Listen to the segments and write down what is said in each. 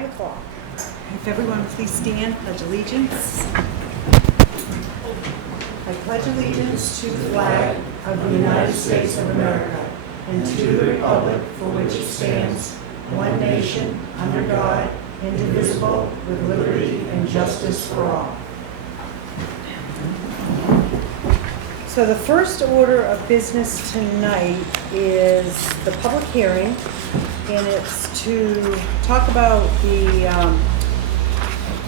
5 o'clock. If everyone would please stand, pledge allegiance. I pledge allegiance to the flag of the United States of America and to the republic for which it stands, one nation, under God, indivisible, with liberty and justice for all. So the first order of business tonight is the public hearing, and it's to talk about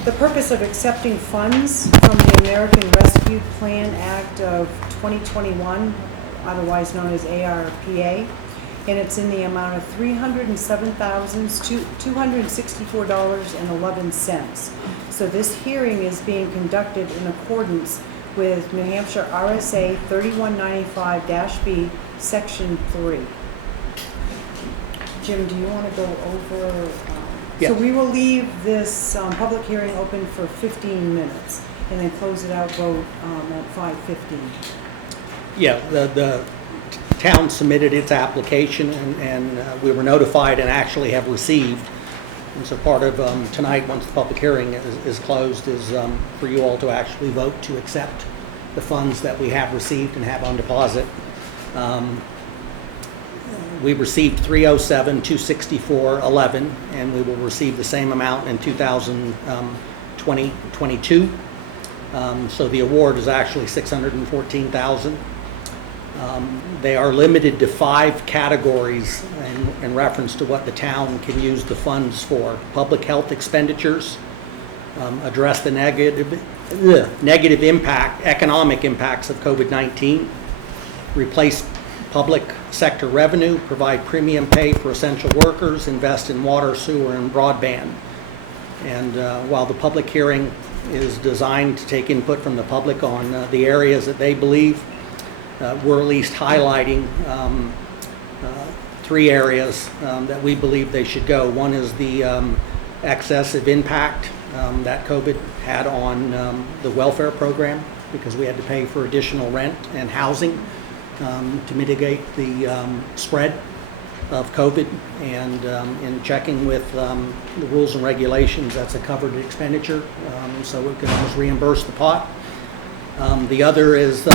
the purpose of accepting funds from the American Rescue Plan Act of 2021, otherwise known as ARPA, and it's in the amount of $307,264.11. So this hearing is being conducted in accordance with New Hampshire RSA 3195-B, Section 3. Jim, do you want to go over? Yes. So we will leave this public hearing open for 15 minutes and then close it out, vote at 5:15. Yeah, the town submitted its application and we were notified and actually have received. And so part of tonight, once the public hearing is closed, is for you all to actually vote to accept the funds that we have received and have on deposit. We received $307,264.11, and we will receive the same amount in 2022. So the award is actually $614,000. They are limited to 5 categories in reference to what the town can use the funds for. Public health expenditures, address the negative economic impacts of COVID-19, replace public sector revenue, provide premium pay for essential workers, invest in water, sewer, and broadband. And while the public hearing is designed to take input from the public on the areas that they believe, we're at least highlighting 3 areas that we believe they should go. One is the excessive impact that COVID had on the welfare program, because we had to pay for additional rent and housing to mitigate the spread of COVID, and in checking with the rules and regulations, that's a covered expenditure, so we can almost reimburse the pot. The other is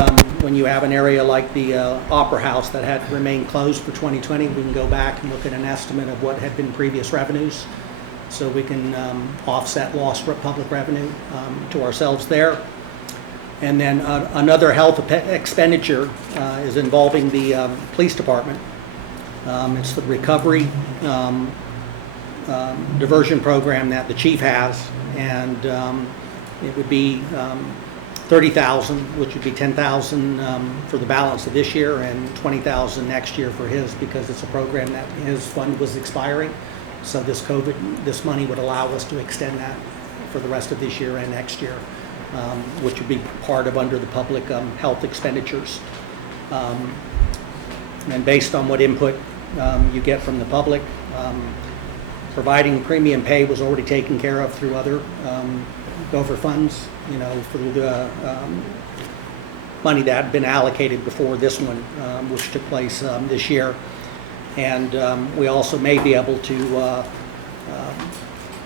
when you have an area like the Opera House that had to remain closed for 2020, we can go back and look at an estimate of what had been previous revenues, so we can offset lost public revenue to ourselves there. And then another health expenditure is involving the police department. It's the recovery diversion program that the chief has, and it would be $30,000, which would be $10,000 for the balance of this year and $20,000 next year for his, because it's a program that his fund was expiring. So this money would allow us to extend that for the rest of this year and next year, which would be part of under the public health expenditures. And based on what input you get from the public, providing premium pay was already taken care of through other Gopher funds, through the money that had been allocated before this one, which took place this year. And we also may be able to,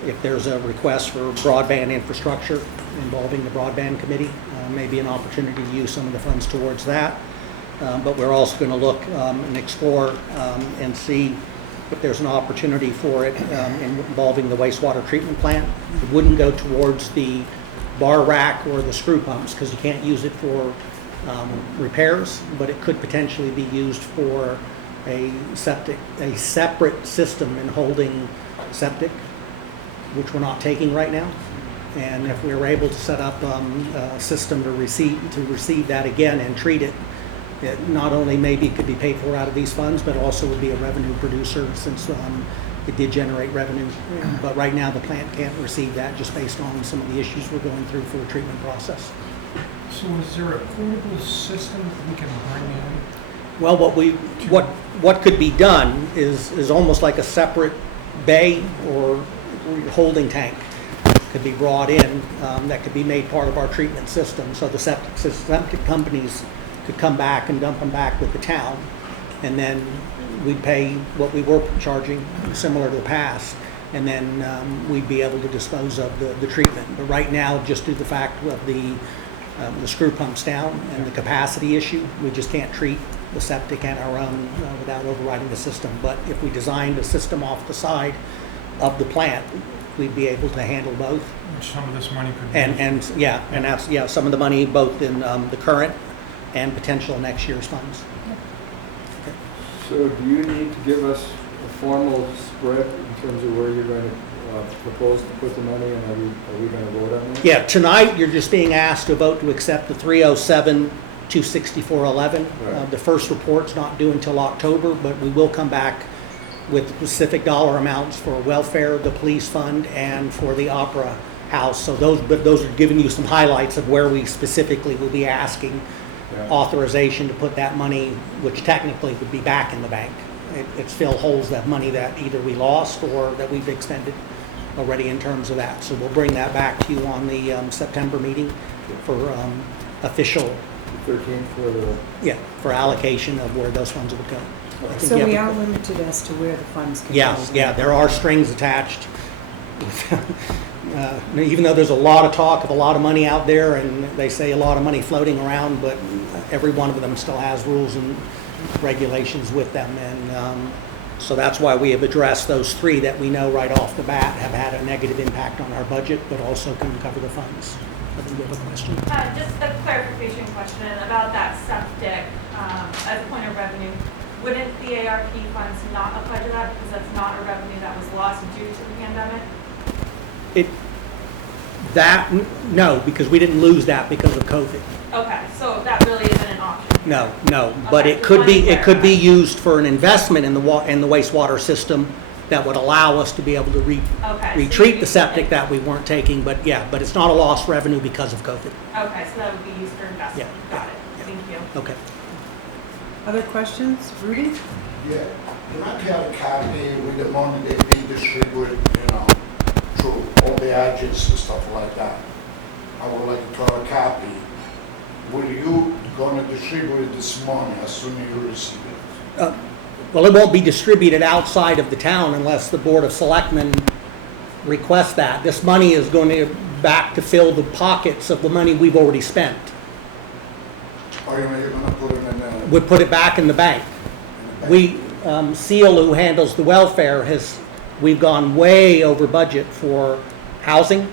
if there's a request for broadband infrastructure involving the broadband committee, maybe an opportunity to use some of the funds towards that. But we're also going to look and explore and see if there's an opportunity for it involving the wastewater treatment plant. It wouldn't go towards the bar rack or the screw pumps, because you can't use it for repairs, but it could potentially be used for a separate system in holding septic, which we're not taking right now. And if we were able to set up a system to receive that again and treat it, it not only maybe could be paid for out of these funds, but also would be a revenue producer, since it did generate revenue. But right now the plant can't receive that, just based on some of the issues we're going through for the treatment process. So is there a portable system that we can bring in? Well, what could be done is almost like a separate bay or holding tank could be brought in, that could be made part of our treatment system. So the septic companies could come back and dump them back with the town, and then we'd pay what we were charging, similar to the past. and then we'd be able to dispose of the treatment. But right now, just due to the fact of the screw pumps down and the capacity issue, we just can't treat the septic on our own without overriding the system. But if we designed a system off the side of the plant, we'd be able to handle both. Which some of this money could be. And that's some of the money both in the current and potential next year's funds. Okay. So do you need to give us a formal spread in terms of where you're going to propose to put the money, and are we going to vote on that? Yeah, tonight you're just being asked to vote to accept the 307 26411. Right. The first report's not due until October, but we will come back with specific dollar amounts for welfare, the police fund, and for the opera house. So those are giving you some highlights of where we specifically will be asking authorization to put that money, which technically would be back in the bank. It still holds that money that either we lost or that we've expended already in terms of that. So we'll bring that back to you on the September meeting for official, The 13th for the... for allocation of where those funds would go. I think So you have we to- are limited as to where the funds can go? Yeah, there are strings attached. Even though there's a lot of talk of a lot of money out there, and they say a lot of money floating around, but every one of them still has rules and regulations with them. And so that's why we have addressed those three that we know right off the bat have had a negative impact on our budget, but also can cover the funds. I think you have a question. Just a clarification question about that septic as a point of revenue. Wouldn't the ARP funds not apply to that because that's not a revenue that was lost due to the pandemic? No, because we didn't lose that because of COVID. Okay, so that really isn't an option. No, but Okay, it could be, just wanted to be clarify. used for an investment in the wastewater system that would allow us to be able to Okay, so retreat you- the septic that we weren't taking, but it's not a lost revenue because of COVID. Okay, so that would be used for investment. Yeah, Got it. yeah. Thank you. Okay. Other questions? Rudy? Yeah, can I get a copy with the money they be distributed, through all the agents and stuff like that? I would like to have a copy. Will you gonna distribute this money as soon as you receive it? Well, it won't be distributed outside of the town unless the Board of Selectmen requests that. This money is going to back to fill the pockets of the money we've already spent. Or you're gonna put it in the... We put it back in the bank. Seal, who handles the welfare, we've gone way over budget for housing,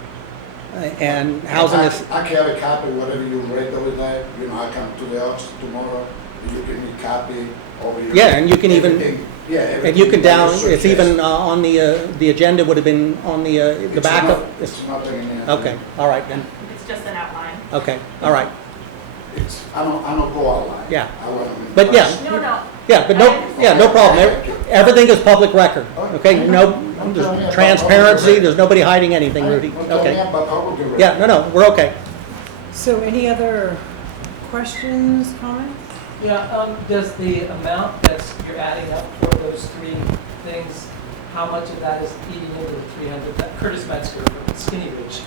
and housing is, I can have a copy, whatever you read over there, I come to the office tomorrow, you give me a copy over your... Yeah, and you can even- everything- Yeah, everything. and you can that you it's suggest. even on the agenda would have been on the It's backup. not- It's nothing in there. Okay, all right then, It's just an outline. okay, all right, I don't go online. Yeah. I want to... But yes. No, no. yeah, but no problem, everything is public record, okay, no, there's transparency, there's nobody hiding anything, Rudy, okay. Yeah, no, we're okay. So any other questions, comments? Yeah, does the amount you're adding up for those three things, how much of that is eating into the 300, that Curtis Metzger from Skinny Ridge?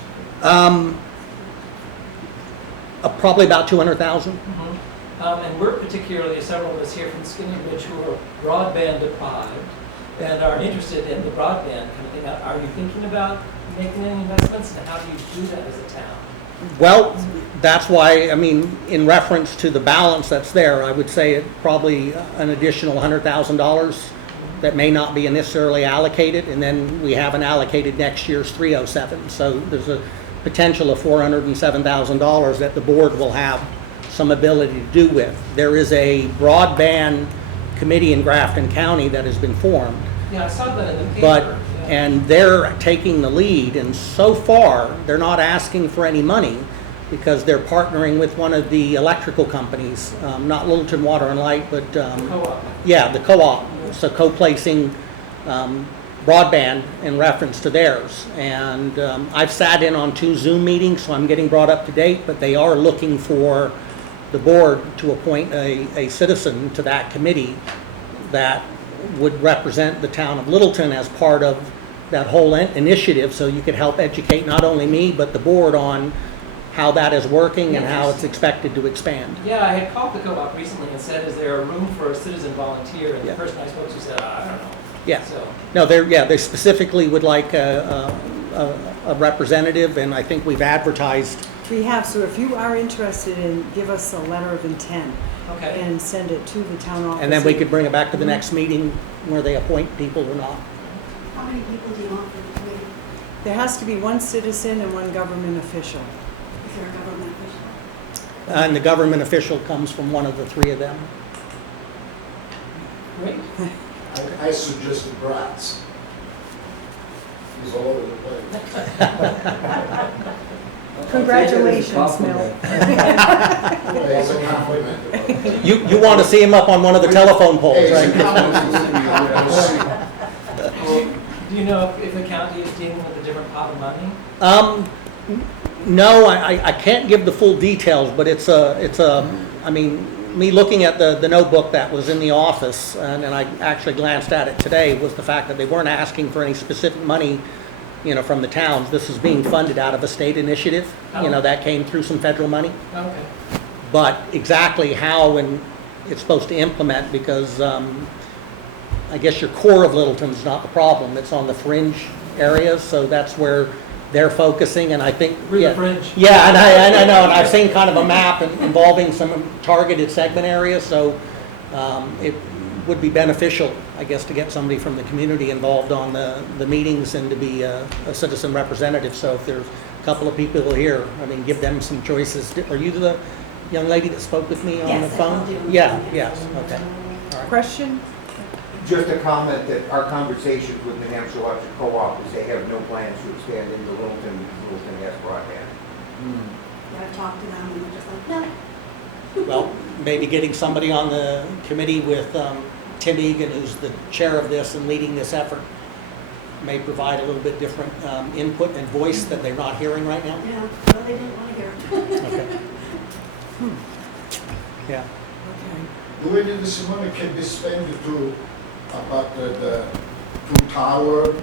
Probably about 200,000. And we're particularly, several of us here from Skinny Ridge who are broadband deprived and are interested in the broadband kind of thing. Are you thinking about making any investments, and how do you do that as a town? Well, that's why, in reference to the balance that's there, I would say it probably an additional $100,000 that may not be necessarily allocated, and then we haven't allocated next year's 307. So there's a potential of $407,000 that the board will have some ability to do with. There is a broadband committee in Grafton County that has been formed, Yeah, I saw that in the paper. but, yeah. and they're taking the lead, and so far, they're not asking for any money because they're partnering with one of the electrical companies, not Littleton Water and Light, but, Co-op. yeah, the co-op, so co-placing broadband in reference to theirs. And I've sat in on 2 Zoom meetings, so I'm getting brought up to date, but they are looking for the board to appoint a citizen to that committee that would represent the town of Littleton as part of that whole initiative, so you could help educate not only me, but the board on how that is working and how it's expected to expand. Yeah, I had called the co-op recently and said, is there a room for a citizen volunteer? And Yeah. the person I spoke to said, I don't know. Yeah. So, No, they specifically would like a representative, and I think we've advertised. We have, so if you are interested in, give us a letter of intent okay. and send it to the town office. And then we could bring it back to the next meeting where they appoint people or not. How many people do you want for the committee? There has to be one citizen and one government official. Is there a government official? And the government official comes from one of the three of them. Great. I suggested Bratz. He's all over the place. Congratulations, Mel. It's a compliment. You want to see him up on one of the telephone poles, Hey, it's a right? compliment. Do you know if the county is dealing with a different pot of money? No, I can't give the full details, but it's I mean, me looking at the notebook that was in the office, and I actually glanced at it today, was the fact that they weren't asking for any specific money, from the towns. This is being funded out of a state initiative, that came through some federal money. Okay. But exactly how and it's supposed to implement, because I guess your core of Littleton's not the problem. It's on the fringe areas, so that's where they're focusing, and I think. We're yeah, the fringe. Yeah, and I know, and I've seen kind of a map involving some targeted segment areas, so it would be beneficial, I guess, to get somebody from the community involved on the meetings and to be a citizen representative. So if there's a couple of people here, I mean, give them some choices. Are you the young lady that spoke with me on Yes, the I phone? called you on the Yeah, phone. yes, okay. All right. Question? Just a comment that our conversations with New Hampshire Electric Co-op is they have no plans to expand into Littleton has broadband. Yeah, I've talked to them and they're just like, no. Well, maybe getting somebody on the committee with Tim Egan, who's the chair of this and leading this effort, may provide a little bit different input and voice that they're not hearing right now. Yeah, well, they didn't want to hear it. Okay. Yeah. Okay. The way that this money can be spent to about the two tower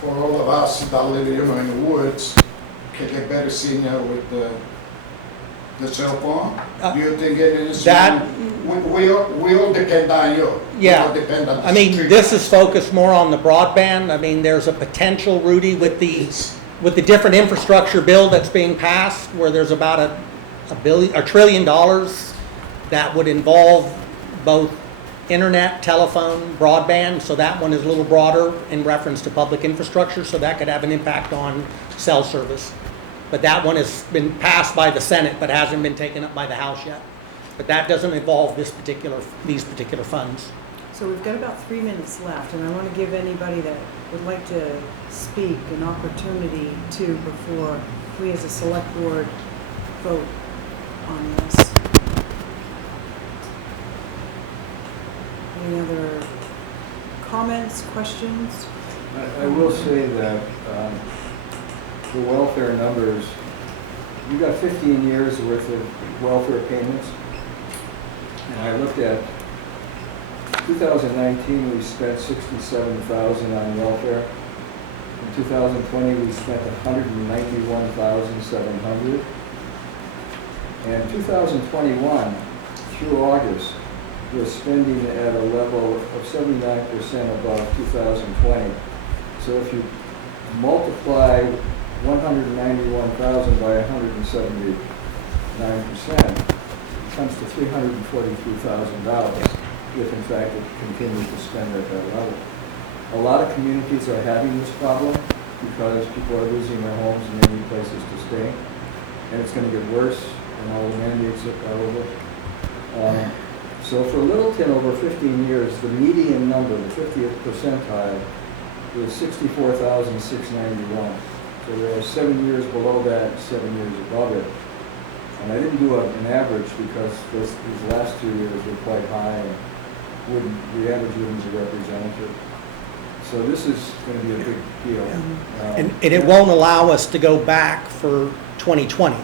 for all of us that live, in the woods, can get better signal with the cell phone. Do you think it is? That- We all depend on you. Yeah. We all depend on the I mean, street. this is focused more on the broadband. I mean, there's a potential, Rudy, with the different infrastructure bill that's being passed, where there's about $1 trillion that would involve both internet, telephone, broadband. So that one is a little broader in reference to public infrastructure, so that could have an impact on cell service. But that one has been passed by the Senate, but hasn't been taken up by the House yet. But that doesn't involve these particular funds. So we've got about 3 minutes left, and I want to give anybody that would like to speak an opportunity to before we as a select board vote on this. Any other comments, questions? I will say that the welfare numbers, you got 15 years worth of welfare payments. And I looked at 2019, we spent $67,000 on welfare. In 2020, we spent $191,700. And 2021, through August, we're spending at a level of 79% above 2020. So if you multiply 191,000 by 179%, it comes to $343,000 if in fact it continues to spend at that level. A lot of communities are having this problem because people are losing their homes and they need places to stay. And it's going to get worse and all the mandates are over. So for Littleton over 15 years, the median number, the 50th percentile, is 64,691. So there are 7 years below that, 7 years above it. And I didn't do an average because these last 2 years were quite high and the average wouldn't be representative. So this is going to be a big deal. And it won't allow us to go back for 2020,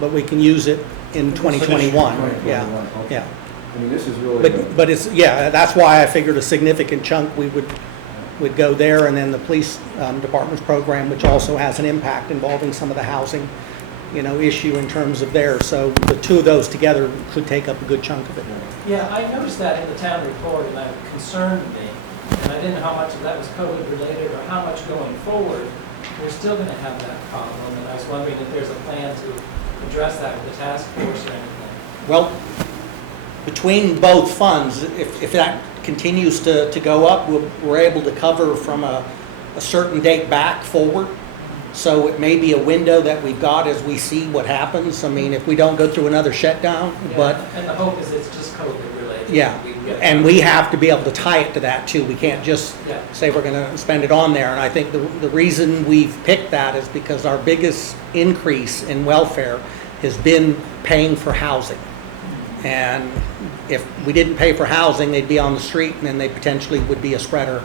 but we can use it in 2021. 2021, Yeah, okay. yeah. I mean, this is really good. But it's, yeah, that's why I figured a significant chunk would go there, and then the police department's program, which also has an impact involving some of the housing, issue in terms of there. So the two of those together could take up a good chunk of it. Yeah, I noticed that in the town report, and that concerned me. And I didn't know how much of that was COVID related or how much going forward, we're still gonna have that problem. And I was wondering if there's a plan to address that with the task force or anything. Well, between both funds, if that continues to go up, we're able to cover from a certain date back forward. So it may be a window that we've got as we see what happens. I mean, if we don't go through another shutdown, Yeah, but and the hope is it's just COVID related. yeah, We can get and it. we have to be able to tie it to that too. We can't just Yeah. say we're gonna spend it on there. And I think the reason we've picked that is because our biggest increase in welfare has been paying for housing. And if we didn't pay for housing, they'd be on the street and then they potentially would be a spreader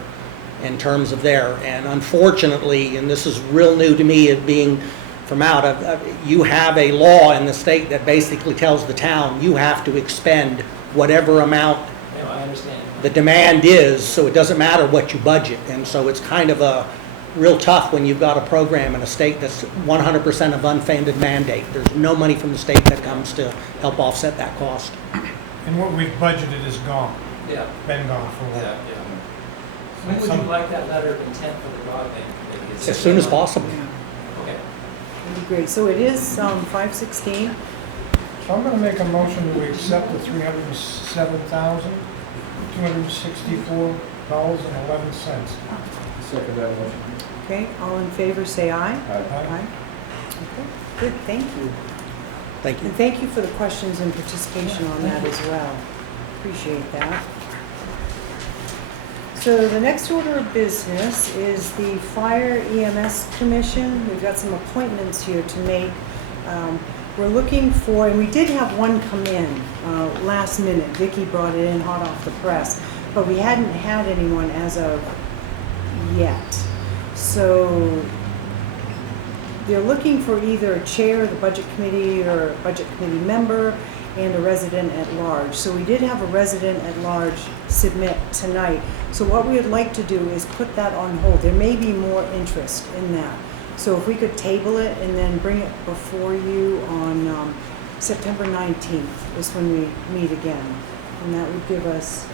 in terms of there. And unfortunately, and this is real new to me of being from out of, you have a law in the state that basically tells the town you have to expend whatever amount You know, I understand. the demand is, so it doesn't matter what you budget. And so it's kind of a real tough when you've got a program in a state that's 100% of unfunded mandate. There's no money from the state that comes to help offset that cost. And what we've budgeted is gone, Yeah, been gone for a yeah, while. yeah. When would you like that letter of intent for the broadband committee? Is As it- soon as possible. Okay. That'd be great. So it is 516. So I'm gonna make a motion to accept the $307,264.11. Second that motion. Okay, all in favor, say aye. Aye. Okay, good, thank you. Thank you. And thank you for the questions and participation on that as well. Appreciate that. So the next order of business is the Fire EMS Commission. We've got some appointments here to make. We're looking for, and we did have one come in last minute. Vicki brought it in hot off the press, but we hadn't had anyone as of yet. So they're looking for either a chair of the budget committee or a budget committee member and a resident at large. So we did have a resident at large submit tonight. So what we would like to do is put that on hold. There may be more interest in that. So if we could table it and then bring it before you on September 19th is when we meet again. And that would give us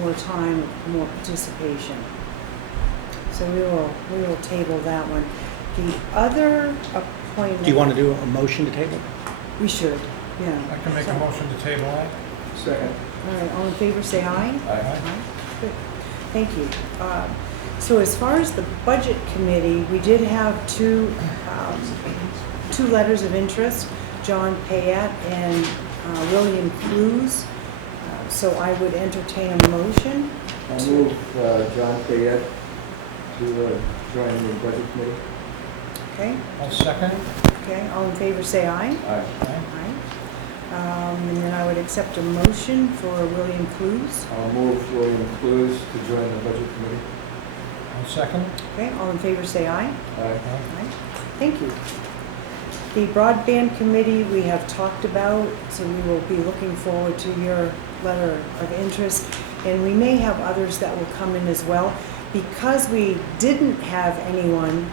more time, more participation. So we will table that one. The other appointment. Do you want to do a motion to table? We should, yeah. I can make a motion to table that. Second. All right, all in favor, say aye. Aye. Good, thank you. So as far as the budget committee, we did have two letters of interest, John Payette and William Cruz. So I would entertain a motion. I'll move John Payette to join the budget committee. Okay, I'll second. okay, all in favor, say aye. Aye. Aye. Aye. And then I would accept a motion for William Cruz. I'll move William Clues to join the budget committee. I'll second. Okay, all in favor, say aye. Aye. Aye. Thank you. The broadband committee we have talked about, so we will be looking forward to your letter of interest. And we may have others that will come in as well. Because we didn't have anyone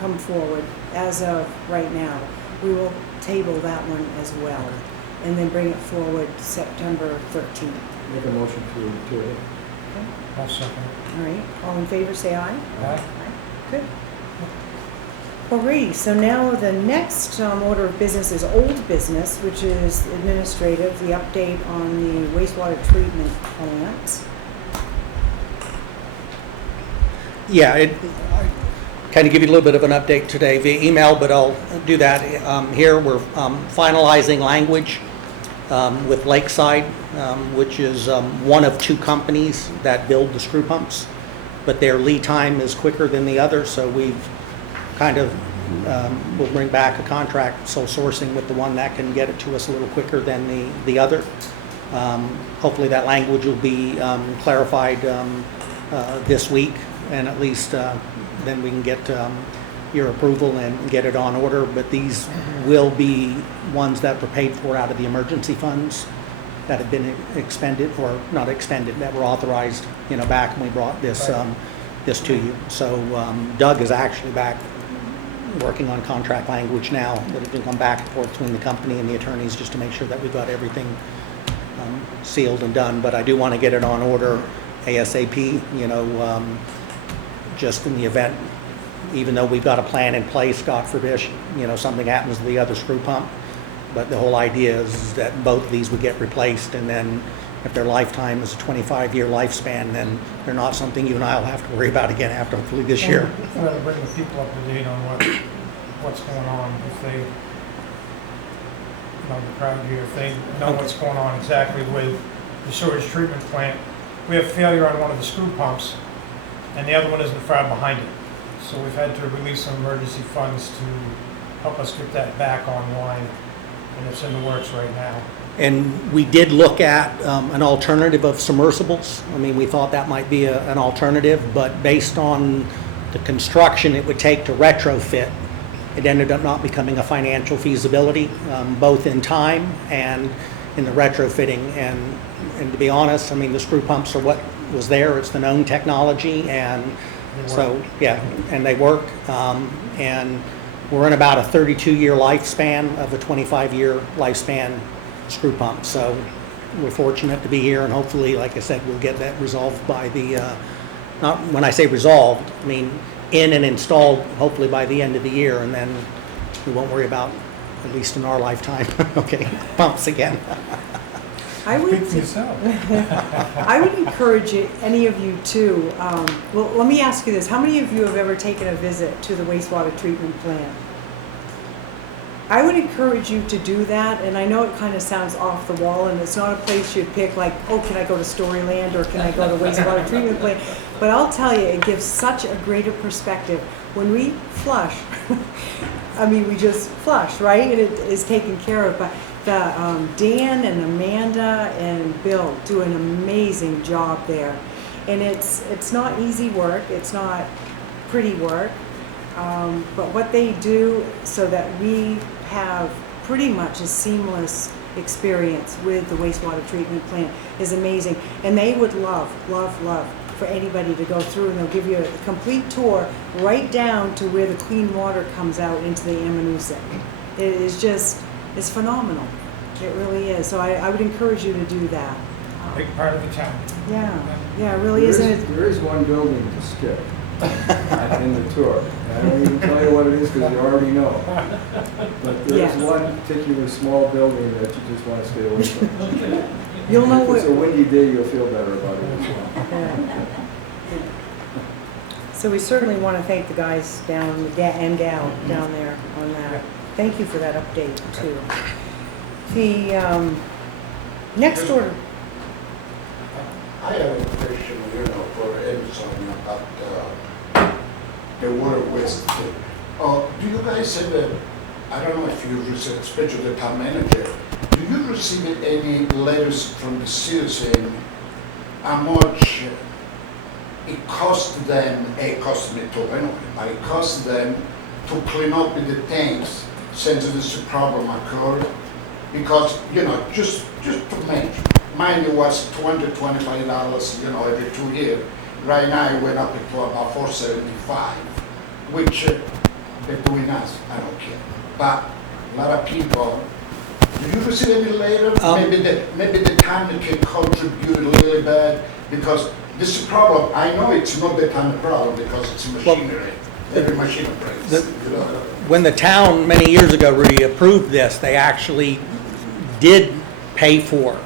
come forward as of right now, we will table that one as well. And then bring it forward September 13th. Make a motion to it. I'll second. All right, all in favor, say aye. Aye. Good. Alrighty, so now the next order of business is old business, which is administrative, the update on the wastewater treatment plant. Yeah, I kind of give you a little bit of an update today via email, but I'll do that here. We're finalizing language with Lakeside, which is one of two companies that build the screw pumps, but their lead time is quicker than the other, so we've kind of, we'll bring back a contract sole sourcing with the one that can get it to us a little quicker than the other. Hopefully that language will be clarified this week, and at least then we can get your approval and get it on order. But these will be ones that were paid for out of the emergency funds that have been expended, or not expended, that were authorized, back when we brought this this to you. So Doug is actually back working on contract language now that has been come back and forth between the company and the attorneys just to make sure that we've got everything sealed and done. But I do want to get it on order ASAP, just in the event, even though we've got a plan in place, God forbid, something happens to the other screw pump. But the whole idea is that both of these would get replaced, and then if their lifetime is a 25-year lifespan, then they're not something you and I will have to worry about again after hopefully this year. I'd rather bring the people up to date on what's going on, if they, the crowd here, if they know what's going on exactly with the sewage treatment plant. We have failure on one of the screw pumps, and the other one isn't far behind it. So we've had to release some emergency funds to help us get that back online, and it's in the works right now. And we did look at an alternative of submersibles. I mean, we thought that might be an alternative, but based on the construction it would take to retrofit, it ended up not becoming a financial feasibility, both in time and in the retrofitting. And to be honest, I mean, the screw pumps are what was there. It's the known technology, and so, yeah, and they work. And we're in about a 32-year lifespan of a 25-year lifespan screw pump. So we're fortunate to be here, and hopefully, like I said, we'll get that resolved by the, not when I say resolved, I mean in and installed hopefully by the end of the year, and then we won't worry about, at least in our lifetime, okay, pumps again. I Speak would, for yourself. I would encourage any of you to, well, let me ask you this. How many of you have ever taken a visit to the wastewater treatment plant? I would encourage you to do that, and I know it kind of sounds off the wall, and it's not a place you'd pick like, oh, can I go to Storyland or can I go to wastewater treatment plant? But I'll tell you, it gives such a greater perspective. When we flush, I mean, we just flush, right? And it is taken care of. But Dan and Amanda and Bill do an amazing job there. And it's not easy work. It's not pretty work. But what they do so that we have pretty much a seamless experience with the wastewater treatment plant is amazing. And they would love, love, love for anybody to go through, and they'll give you a complete tour right down to where the clean water comes out into the Amanuset. It is just, it's phenomenal. It really is. So I would encourage you to do that. Big part of the town. Yeah, it really is. There is one building to skip in the tour. I don't even tell you what it is because you already know. But there is one particular small building that you just want to stay away from. You'll know if it's a what. windy day, you'll feel better about it as well. Yeah. So we certainly want to thank the guys down and gal down there on that. Thank you for that update too. The next order. I have a question, for Ems about the water waste. Do you guys ever, I don't know if you receive, especially the town manager, do you receive any letters from the citizen how much it costs them, it costs me too anyway, but it costs them to clean up the tanks since this problem occurred? Because, just to mention, mine was $20-25, every 2 years. Right now it went up to about $475, which between us, I don't care. But a lot of people, do you receive any later? Maybe the town can contribute a little bit, because this problem, I know it's not the town problem because it's machinery. Every machine breaks. When the town many years ago really approved this, they actually did pay for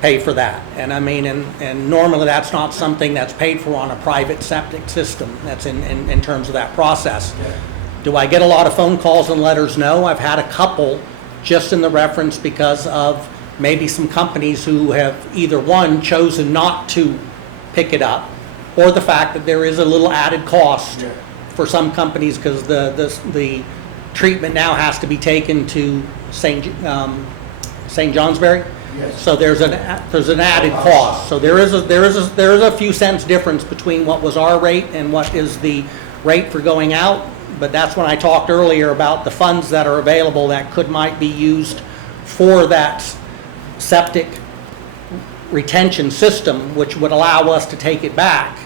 that. And I mean, and normally that's not something that's paid for on a private septic system. That's in terms of that process. Do I get a lot of phone calls and letters? No. I've had a couple just in the reference because of maybe some companies who have either one chosen not to pick it up, or the fact that there is a little added cost for some companies because the treatment now has to be taken to St. Johnsbury. Yes. So there's an added cost. So there is a few cents difference between what was our rate and what is the rate for going out. But that's when I talked earlier about the funds that are available that might be used for that septic retention system, which would allow us to take it back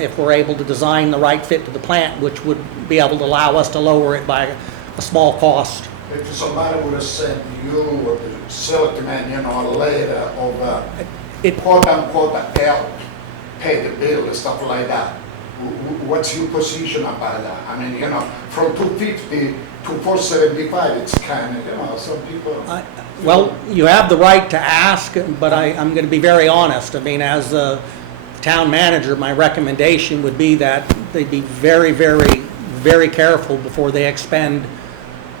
if we're able to design the right fit to the plant, which would be able to allow us to lower it by a small cost. If somebody would have sent you or the selectman, a letter of quote unquote help, pay the bill and stuff like that. What's your position about that? I mean, from 250 to 475, it's kind of, some people. Well, you have the right to ask, but I'm going to be very honest. I mean, as a town manager, my recommendation would be that they be very, very, very careful before they expend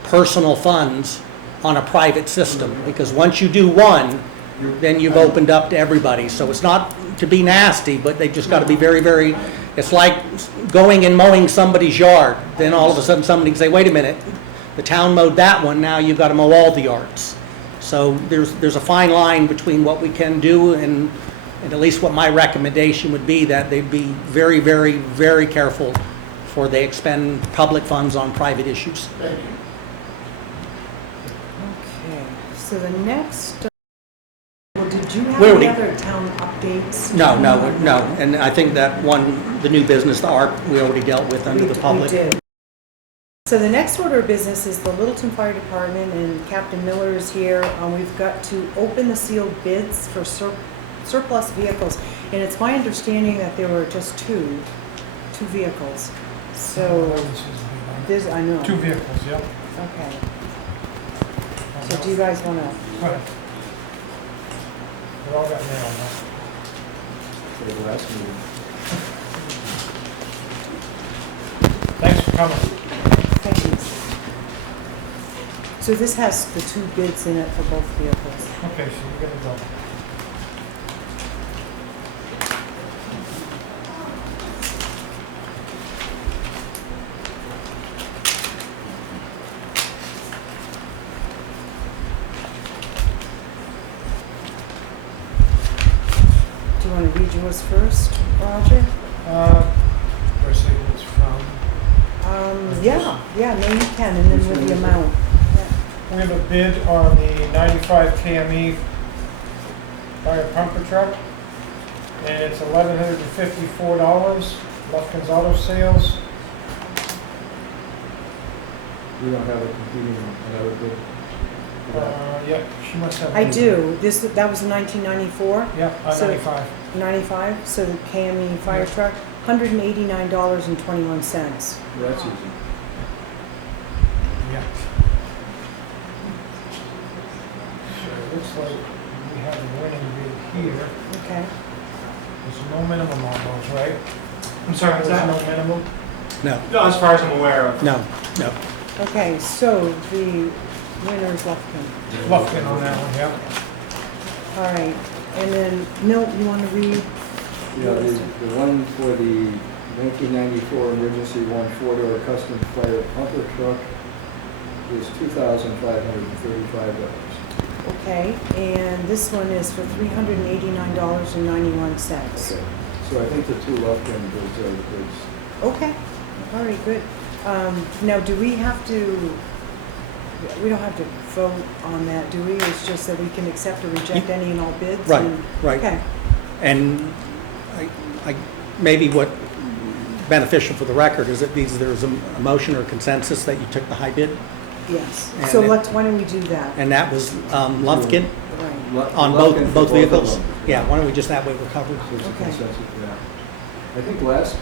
personal funds on a private system, because once you do one, then you've opened up to everybody. So it's not to be nasty, but they just got to be very, very, it's like going and mowing somebody's yard. Then all of a sudden somebody can say, wait a minute, the town mowed that one, now you've got to mow all the yards. So there's a fine line between what we can do and at least what my recommendation would be, that they'd be very, very, very careful before they expend public funds on private issues. Thank you. Okay, so the next, well, did you have We any already- other town updates? No, and I think that one, the new business, the ARP, we already dealt with under We the public. did. So the next order of business is the Littleton Fire Department, and Captain Miller is here. We've got to open the sealed bids for surplus vehicles, and it's my understanding that there were just two vehicles. So this, I know. 2 vehicles, yeah. Okay. So do you guys want to? Go ahead. We all got mail now. For the last meeting. Thanks for coming. Thank you. So this has the 2 bids in it for both vehicles. Okay, so you're gonna go. Do you want to read yours first, Roger? Where's it's from? Yeah, no, you can, and then with the amount. We have a bid on the 95 KME fire pumper truck, and it's $1,154. Lufkin's Auto Sales. We don't have a competing, another bid. Yeah, she must have. I do. That was 1994, Yeah, So- 95. 95, so the KME fire truck, $189.21. Well, that's easy. Yeah. So it looks like we have a winning bid here. Okay. There's no minimum on those, right? I'm sorry, what's There's that? no minimum? No, No, as far as I'm aware of. no. Okay, so the winner is Lufkin. Lufkin on that one, yeah. All right, and then Milt, you want to read? Yeah, the one for the 1994 emergency 4-door custom fire pumper truck is $2,535. Okay, and this one is for $389.91. Okay, so I think the 2 Lufkin bids are bids. Okay, all right, good. Now, do we have to, we don't have to vote on that, do we? It's just that we can accept or reject any and all bids? Right, and- right. Okay, And maybe what beneficial for the record is that there's a motion or consensus that you took the high bid, yes. And So it- why don't we do that? and that was Lufkin Right. on Lufkin for both of vehicles? them. Yeah, why don't we just, that way we're covered? So it's a Okay. consensus, yeah. I think last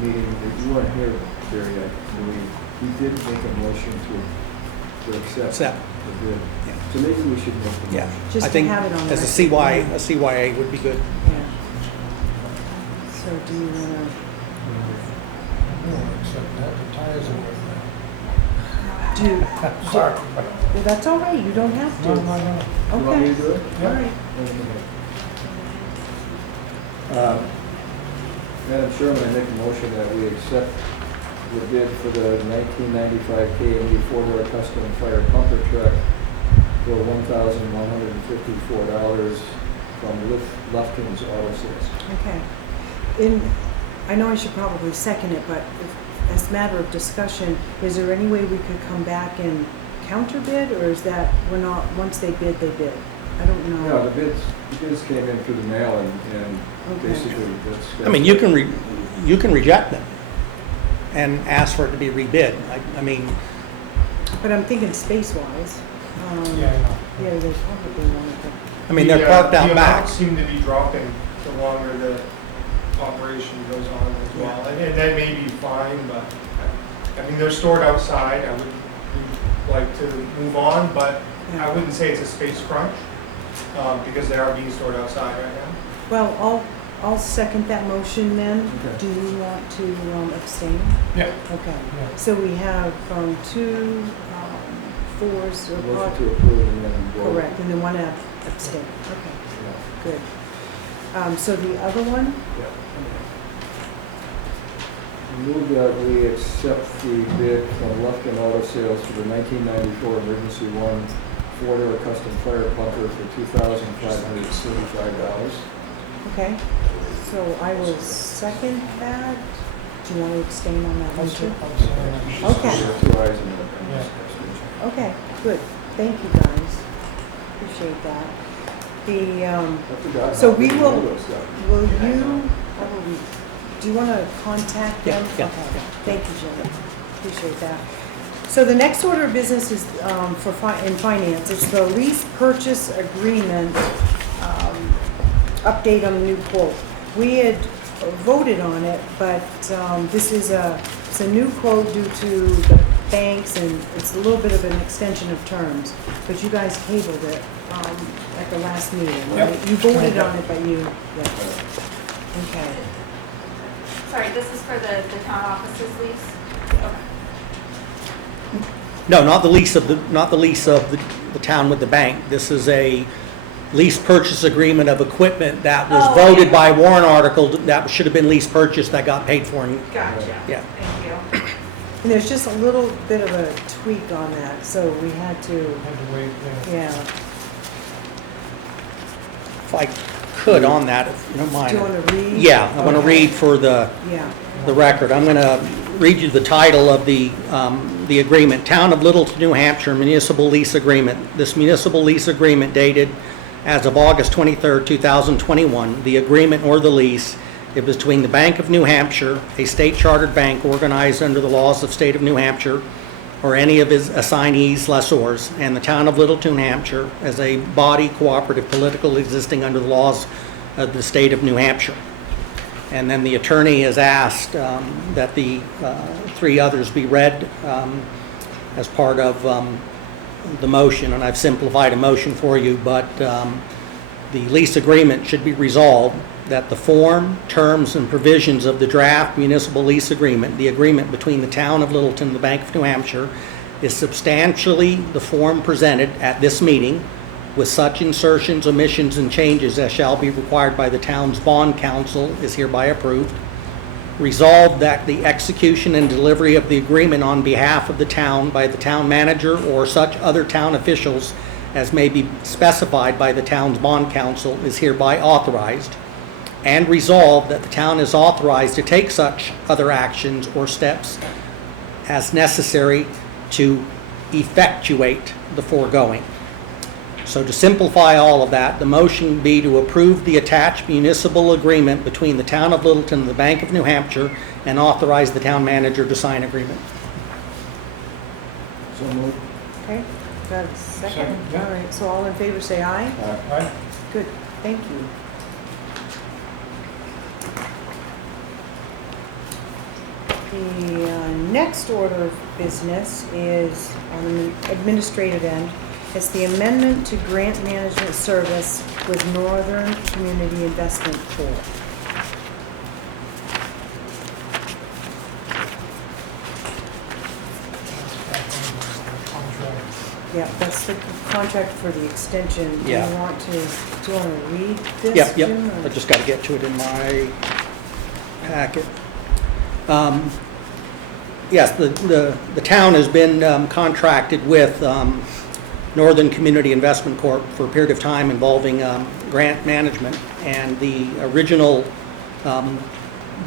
meeting, that you weren't here, Barry, I believe, we did make a motion to accept Accept. the bid. Yeah. So maybe we should make the Yeah. motion. Just I to think have it on as a record. CYA would be good. Yeah. So do you want to? Oh, except that the tires are worth Do, Sorry. well, that's all right, you don't have to. No. You want me Okay, to do it? all right. Madam Chairman, I make a motion that we accept the bid for the 1995 KME 4-door custom fire pumper truck for $1,154 from Lufkin's Auto Sales. Okay. I know I should probably second it, but as a matter of discussion, is there any way we could come back and counter bid, or is that we're not, once they bid, they bid? I don't Yeah, know. the bids came in through the mail and Okay. basically that's. I mean, you can reject them and ask for it to be rebid. I mean, But I'm thinking space-wise. Yeah, I know. Yeah, they probably wanted to. they're parked out The back. amounts seem to be dropping the longer operation goes on as well. And that may be fine, but, I mean, they're stored outside. I would like to move on, but I wouldn't say it's a space crunch, because they are being stored outside right now. Well, I'll second that motion then. Okay. Do you want to abstain? Yeah. Okay. Yeah. So we have 2, 4s, or Motion to approve and then vote. correct, and then 1 abstain. Okay, Yeah. good. So the other one? Move that we accept the bid from Lufkin Auto Sales for the 1994 Emergency 1 4-door custom fire pumper for $2,575. Okay. So I will second that. Do you want to abstain on that motion? Okay. There are 2 ayes and no Yeah. abstentions. Okay, good. Thank you, guys. Appreciate that. I forgot So how we to will- do this stuff. Do you want to contact them? Yeah. Okay. Thank you, Jim. Appreciate that. So the next order of business is in finance. It's the lease purchase agreement update on the new quote. We had voted on it, but this is it's a new quote due to the banks, and it's a little bit of an extension of terms. But you guys tabled it at the last meeting, right? Yep. You voted on it, but yeah. Okay. Sorry, this is for the town offices lease? Okay. No, not the lease of the town with the bank. This is a lease purchase agreement of equipment that was Oh, voted yeah. by warrant article that should have been lease purchase that got paid for. Gotcha. Yeah. Thank you. And there's just a little bit of a tweak on that, so we had to, Had to wait, yeah. yeah. If I could on that, if you don't mind. Do you want to read? Yeah, I want to Okay. read for the Yeah. record. I'm going to read you the title of the agreement. Town of Littleton, New Hampshire Municipal Lease Agreement. This municipal lease agreement dated as of August 23rd, 2021. The agreement or the lease is between the Bank of New Hampshire, a state chartered bank organized under the laws of state of New Hampshire, or any of his assignees, lessors, and the Town of Littleton, New Hampshire, as a body cooperative political existing under the laws of the state of New Hampshire. And then the attorney has asked that the 3 others be read as part of the motion, and I've simplified a motion for you, but the lease agreement should be resolved that the form, terms, and provisions of the draft municipal lease agreement, the agreement between the Town of Littleton and the Bank of New Hampshire, is substantially the form presented at this meeting, with such insertions, omissions, and changes as shall be required by the town's bond council is hereby approved. Resolved that the execution and delivery of the agreement on behalf of the town by the town manager or such other town officials as may be specified by the town's bond council is hereby authorized. And resolved that the town is authorized to take such other actions or steps as necessary to effectuate the foregoing. So to simplify all of that, the motion would be to approve the attached municipal agreement between the Town of Littleton and the Bank of New Hampshire and authorize the town manager to sign agreement. So moved. Okay, got a second? Second, yeah. All right, so all in favor say aye. All right. Good, thank you. The next order of business is on the administrative end. It's the amendment to grant management service with Northern Community Investment Corp. Yeah, that's the contract for the extension. Yeah. Do you want to read this, Yep, Jim? I just got to get to it in my packet. Yes, the town has been contracted with Northern Community Investment Corp. for a period of time involving grant management, and the original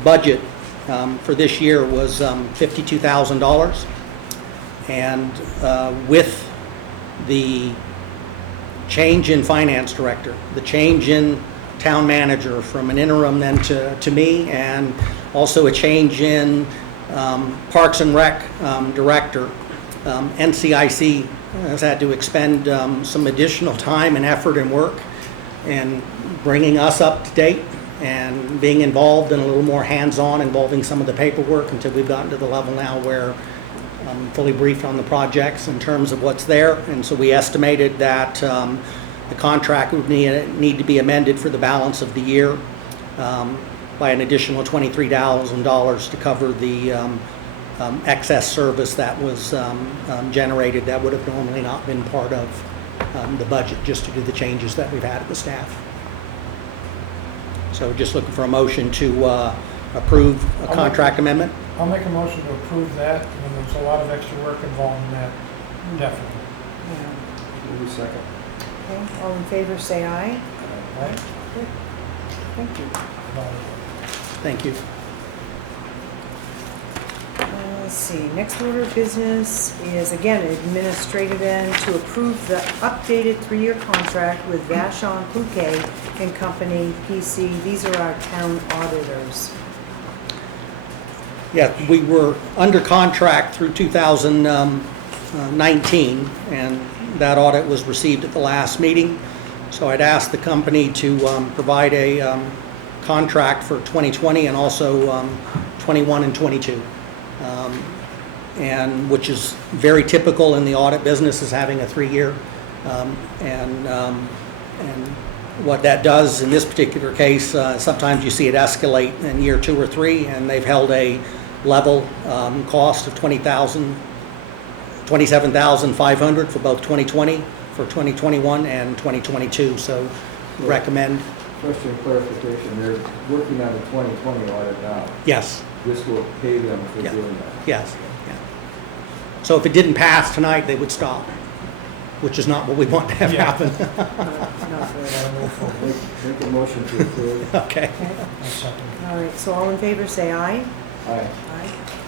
budget for this year was $52,000. And with the change in finance director, the change in town manager from an interim then to me, and also a change in Parks and Rec director, NCIC has had to expend some additional time and effort and work in bringing us up to date and being involved and a little more hands-on, involving some of the paperwork until we've gotten to the level now where I'm fully briefed on the projects in terms of what's there. And so we estimated that the contract would need to be amended for the balance of the year by an additional $23,000 to cover the excess service that was generated that would have normally not been part of the budget, just to do the changes that we've had at the staff. So just looking for a motion to approve a contract amendment. I'll make a motion to approve that. I mean, there's a lot of extra work involved in that, definitely. Move a second. Okay, all in favor, say aye. Right? Good. Thank you. Thank you. Let's see, next order of business is, again, administrative end, to approve the updated 3-year contract with Vashon, Phuket and Company, PC. These are our town auditors. Yeah, we were under contract through 2019, and that audit was received at the last meeting. So I'd asked the company to provide a contract for 2020 and also 21 and 22. And which is very typical in the audit business, is having a 3-year. And what that does in this particular case, sometimes you see it escalate in year 2 or 3, and they've held a level cost of $27,500 for both 2020, for 2021, and 2022. So recommend. Question of clarification, they're working on the 2020 audit now. Yes. This will pay them for Yeah. doing that. Yes. Yeah. So if it didn't pass tonight, they would stop, which is not what we want to have Yeah. happen. Not good. Make a motion to approve. Okay. Okay, I'll second. all right, so all in favor, say aye. Aye. Aye,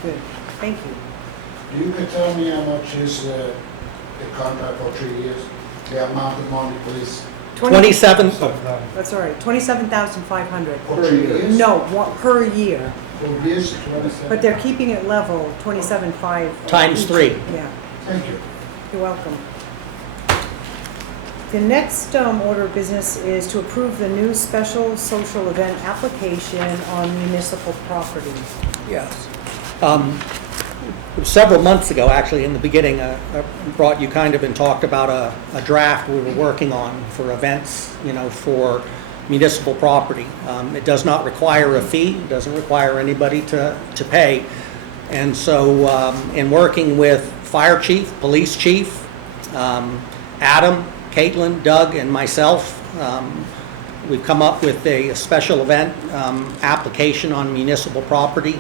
good, thank you. You can tell me how much is the contract for 3 years? The amount of money, please. 27. That's all right, 27,500. For 3 years? No, per year, For years, 27? but they're keeping it level, 27,500. Times 3. Yeah. Thank you. You're welcome. The next order of business is to approve the new special social event application on municipal property. Yes. Several months ago, actually, in the beginning, I brought you kind of and talked about a draft we were working on for events, for municipal property. It does not require a fee, it doesn't require anybody to pay. And so in working with fire chief, police chief, Adam, Caitlin, Doug, and myself, we've come up with a special event application on municipal property,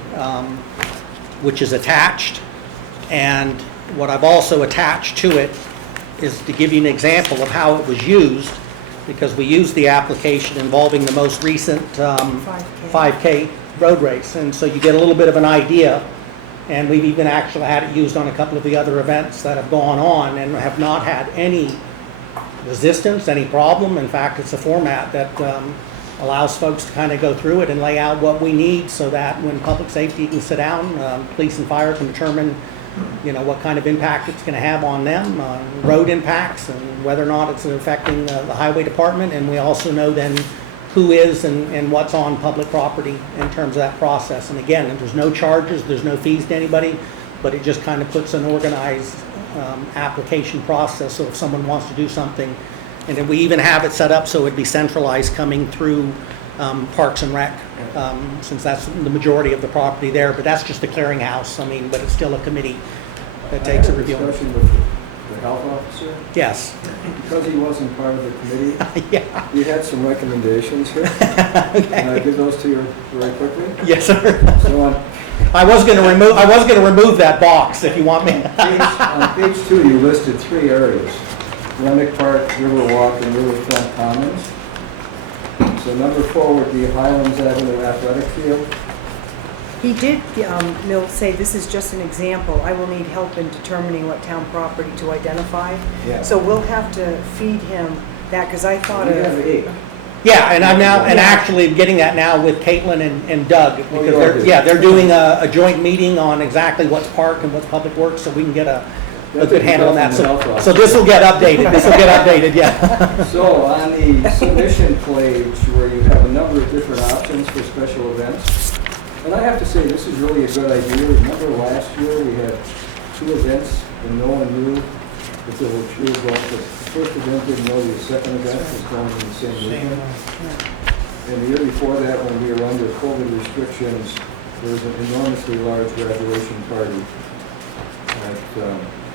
which is attached. And what I've also attached to it is to give you an example of how it was used, because we used the application involving the most recent 5K road race. And so you get a little bit of an idea. And we've even actually had it used on a couple of the other events that have gone on and have not had any resistance, any problem. In fact, it's a format that allows folks to kind of go through it and lay out what we need, so that when public safety can sit down, police and fire can determine, what kind of impact it's going to have on them, road impacts, and whether or not it's affecting the highway department. And we also know then who is and what's on public property in terms of that process. And again, there's no charges, there's no fees to anybody, but it just kind of puts an organized application process. So if someone wants to do something, and then we even have it set up so it'd be centralized coming through Parks and Rec, since that's the majority of the property there. But that's just a clearinghouse. But it's still a committee that takes a review. I had a discussion with the health officer. Yes. Because he wasn't part of the committee, Yeah. we had some recommendations here. Can I give those to you very quickly? Yes, sir. So on I was going to remove that box if you want me. on page 2, you listed 3 areas: Remick Park, Riverwalk, and Riverfront Commons. So number 4 would be Highlands Avenue Athletic Field. He did, Mill, say this is just an example. I will need help in determining what town property to identify. Yeah. So we'll have to feed him that, because I thought We have of, 8. Yeah, and I'm now, and Yeah. actually getting that now with Caitlin and Doug, you because are good. they're doing a joint meeting on exactly what's park and what's public works, so we can get a good handle on that. So this will get updated, yeah. So on the submission page, where you have a number of different options, options for special events. And I have to say, this is really a good idea. Remember last year, we had 2 events and no one knew that they were true. The first event didn't know the second event was going in the same weekend. And the year before that, when we were under COVID restrictions, there was an enormously large graduation party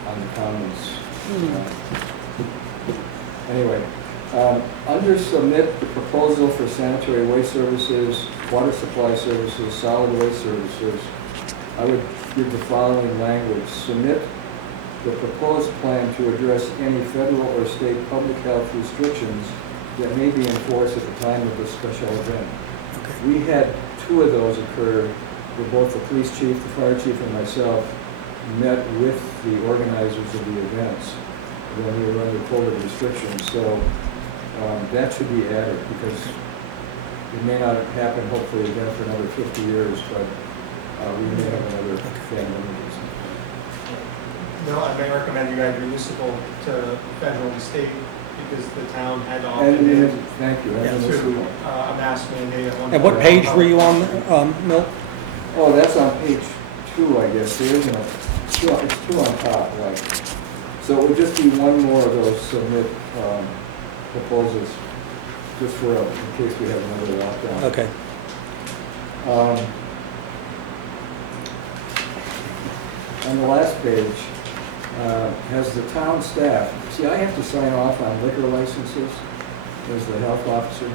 on the Commons. Anyway, under submit the proposal for sanitary waste services, water supply services, solid waste services, I would give the following language. Submit the proposed plan to address any federal or state public health restrictions that may be enforced at the time of the special event. Okay. We had 2 of those occur, where both the police chief, the fire chief, and myself met with the organizers of the events when we were under COVID restrictions. So that should be added, because it may not happen, hopefully, again for another 50 years, but we may have another pandemic. No, I may recommend you add municipal to federal and state, because the town had opted And, in thank you. to a mask mandate at one point. And what page were you on, Milt? Oh, that's on page 2, I guess. There isn't it's 2 on top, like. So it would just be one more of those submit proposals, just for, in case we have another lockdown. Okay. On the last page, has the town staff, see, I have to sign off on liquor licenses as the health officer.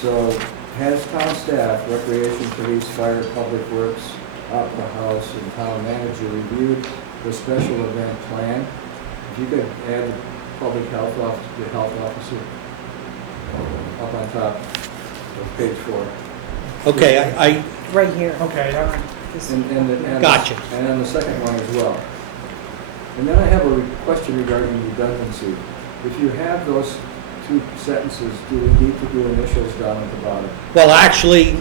So has town staff, recreation, police, fire, public works, opera house, and town manager reviewed the special event plan? If you could add the public health officer, the health officer, up on top of page 4. Okay, I Right here. Okay, And Gotcha. And then the second one as well. And then I have a question regarding redundancy. If you have those 2 sentences, do we need to do initials down at the bottom? well, actually,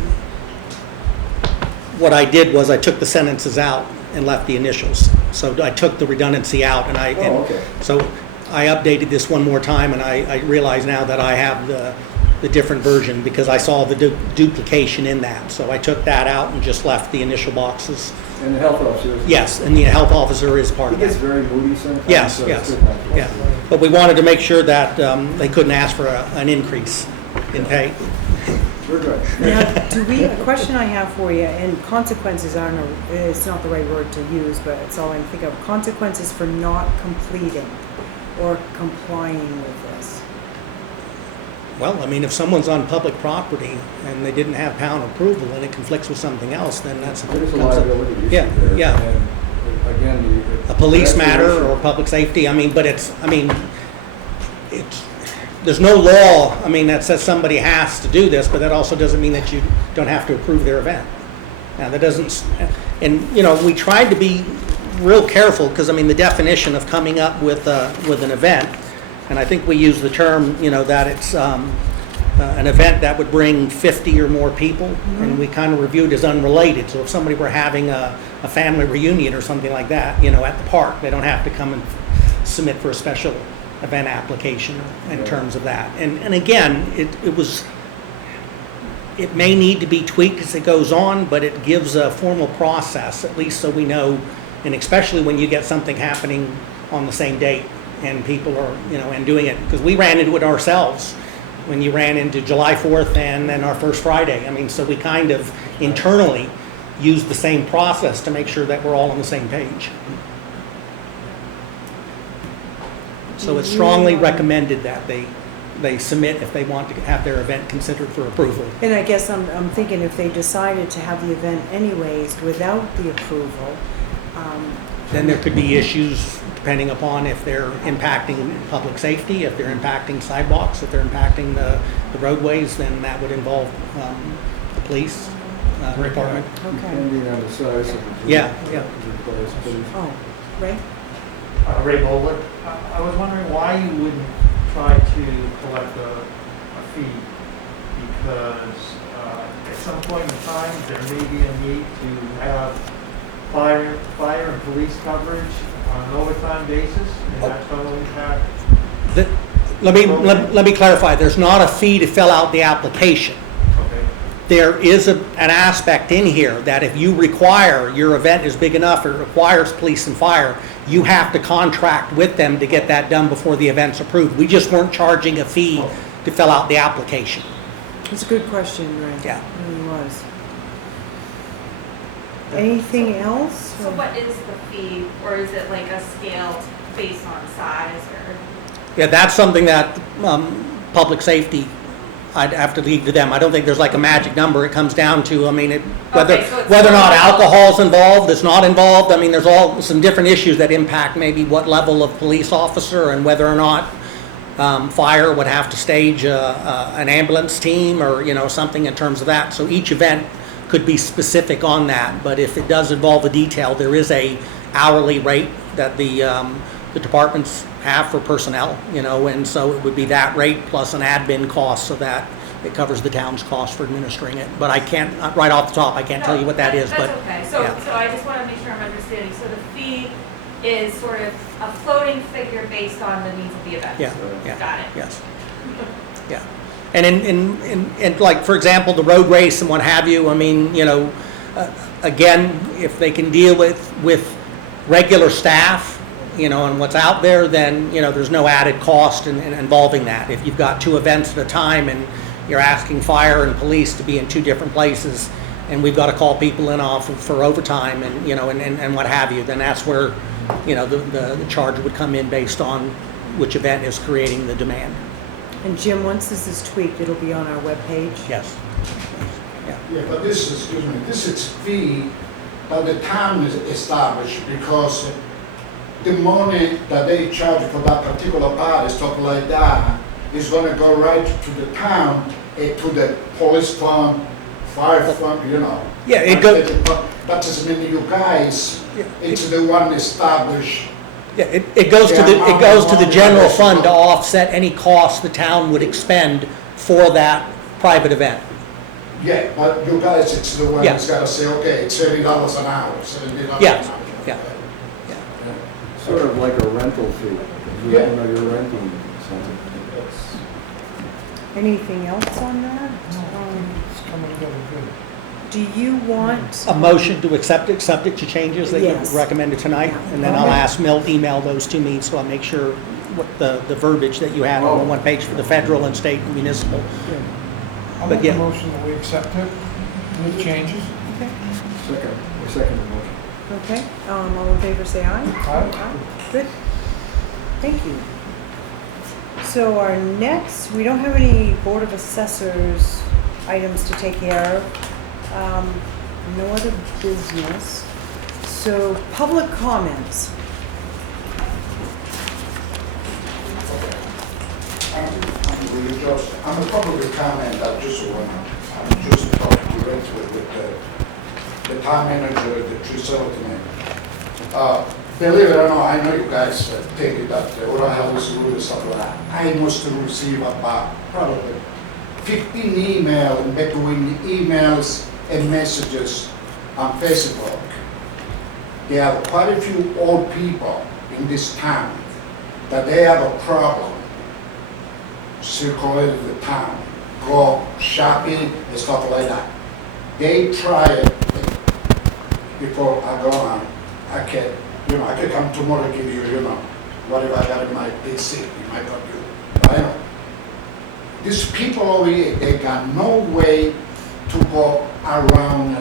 what I did was I took the sentences out and left the initials. So I took the redundancy out, and Oh, okay. so I updated this one more time, and I realize now that I have the different version, because I saw the duplication in that. So I took that out and just left the initial boxes. And the health officer is... Yes, and the health officer is part He of gets that. very moody sometimes. Yes, so it's yes. good not to- Yeah, but we wanted to make sure that they couldn't ask for an increase in pay. We're good. Now, a question I have for you, and consequences aren't, it's not the right word to use, but it's all I can think of. Consequences for not completing or complying with this. Well, I mean, if someone's on public property and they didn't have town approval and it conflicts with something else, then that's... There's a comes up- liability issue Yeah, there. yeah. And again, A police matter or public safety, I mean, but it's, there's no law, that says somebody has to do this, but that also doesn't mean that you don't have to approve their event. Now, that doesn't, and, we tried to be real careful, because, the definition of coming up with an event, and I think we use the term, that it's an event that would bring 50 or more people, and we kind of reviewed as unrelated. So if somebody were having a family reunion or something like that, at the park, they don't have to come and submit for a special event application in terms of that. And again, it may need to be tweaked as it goes on, but it gives a formal process, at least so we know, and especially when you get something happening on the same date and people are, and doing it, because we ran into it ourselves when you ran into July 4th and then our first Friday. So we kind of internally used the same process to make sure that we're all on the same page. So it's strongly recommended that they submit if they want to have their event considered for approval. And I guess I'm thinking if they decided to have the event anyways without the approval, Then there could be issues depending upon if they're impacting public safety, if they're impacting sidewalks, if they're impacting the roadways, then that would involve the police department. okay. Depending on the size of the... Yeah. requires police. Oh, right? Ray Bowler, I was wondering why you wouldn't try to collect a fee, because at some point in time, there may be a need to have fire and police coverage on an overtime basis, and that's going to impact... Let me clarify, there's not a fee to fill out the application. Okay. there is an aspect in here that if you require, your event is big enough, it requires police and fire, you have to contract with them to get that done before the event's approved. We just weren't charging a fee to fill out the application. It's a good question, Ray. Yeah. It really was. Anything else? So what is the fee, or is it like a scale based on size, or? Yeah, that's something that public safety, I'd have to leave to them. I don't think there's like a magic number. It comes down to, I mean, whether Okay, so it's or not more- alcohol's involved, it's not involved. I mean, there's all some different issues that impact maybe what level of police officer and whether or not fire would have to stage an ambulance team or, you know, something in terms of that. So each event could be specific on that. But if it does involve a detail, there is a hourly rate that the departments have for personnel, you know, and so it would be that rate plus an admin cost so that it covers the town's cost for administering it. But I can't, right off the top, I can't tell you what that is, but. That's okay, so, yeah. so I just want to make sure I'm understanding, so the fee is sort of a floating figure based on the needs of the event? Yeah, yeah. Got it. Yes. Yeah. And in like, for example, the road race and what have you, I mean, you know, again, if they can deal with regular staff, you know, and what's out there, then, you know, there's no added cost in involving that. If you've got 2 events at a time and you're asking fire and police to be in 2 different places, and we've got to call people in off for overtime and, you know, and what have you, then that's where, you know, the charge would come in based on which event is creating the demand. And Jim, once this is tweaked, it'll be on our webpage? Yes. Yeah. Yeah, but this is, excuse me, this is fee that the town is established because the money that they charge for that particular party, stuff like that, is gonna go right to the town, to the police fund, fire fund, you know. Yeah, it goes. That doesn't mean you guys, Yeah, it's the one established. Yeah, it goes to the general fund to offset any costs the town would expend for that private event. Yeah, but you guys, it's the one Yeah. that's gotta say, okay, it's $30 an hour, $70 Yeah, an hour. yeah. Sort of like a rental fee. You Yeah. know, you're renting something. Anything else on that? It's coming together good. Do you want? A motion to accept it, subject to changes that you Yes. recommended tonight? Yeah. And then I'll ask Milt to email those to me, so I'll make sure what the verbiage that you had on the one page for the federal and state and municipal. I'll But make a yeah. motion that we accept it with changes. Second the motion. Okay, all in favor, say aye. Aye. Good. Thank you. So our next, we don't have any Board of Assessors items to take care of. No other business. So public comments. I'm a public comment, I just talking directly with the town manager at the tree settlement. Believe it or not, I know you guys take it that Oral Health is rude and stuff like that. I must receive about probably 15 emails and between emails and messages on Facebook. There are quite a few old people in this town that they have a problem circulating the town, go shopping and stuff like that. They try it before I go on. I can come tomorrow and give you, whatever I got in my PC, in my computer. I know. These people over here, they got no way to go around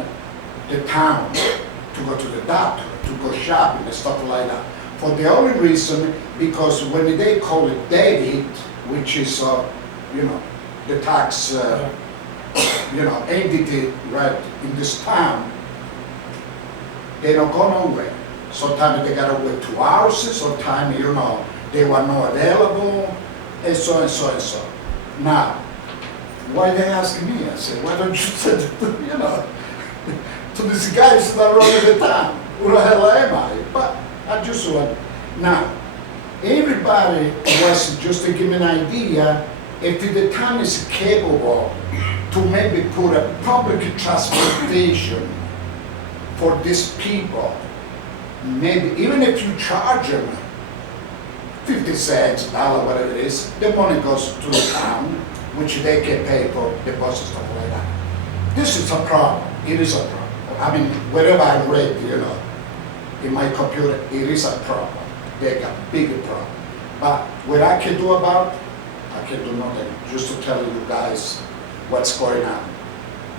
the town, to go to the doctor, to go shopping and stuff like that. For the only reason, because when they call it David, which is, the tax, entity right in this town, they don't go nowhere. Sometimes they gotta wait 2 hours, sometimes, they were not available, and so and so and so. Now, why they asking me? I said, why don't you send it to these guys that run the town? Who the hell am I? But I just want, now, everybody was, just to give me an idea, if the town is capable to maybe put a public transportation for these people, maybe even if you charge them 50 cents, $1, whatever it is, the money goes to the town, which they can pay for the bus and stuff like that. this is a problem. It is a problem. I mean, wherever I read, in my computer, it is a problem. They got bigger problem. But what I can do about it, I can do nothing. Just to tell you guys what's going on.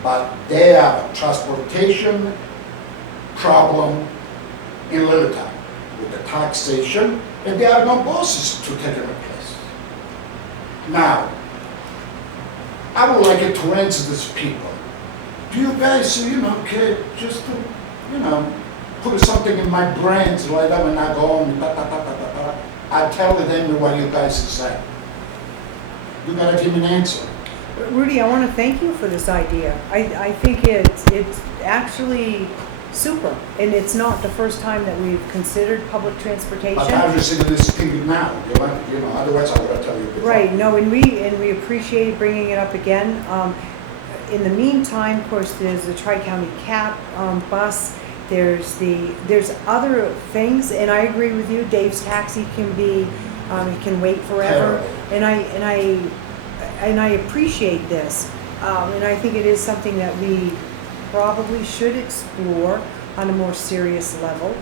But they have a transportation problem in Littleton with the taxation, and there are no buses to take them place. Now, I would like it to answer these people. Do you guys, care just to, put something in my brain so like that when I go home, I tell them what you guys say. You gotta give me an answer. Rudy, I want to thank you for this idea. I think it's actually super, and it's not the first time that we've considered public transportation. But I'm just saying this thing now, otherwise I would have tell you before. Right, no, and we appreciate bringing it up again. In the meantime, of course, there's the Tri-County CAP bus, there's other things, and I agree with you, Dave's Taxi can be, it can wait forever. Terrible. And I appreciate this, and I think it is something that we probably should explore on a more serious level,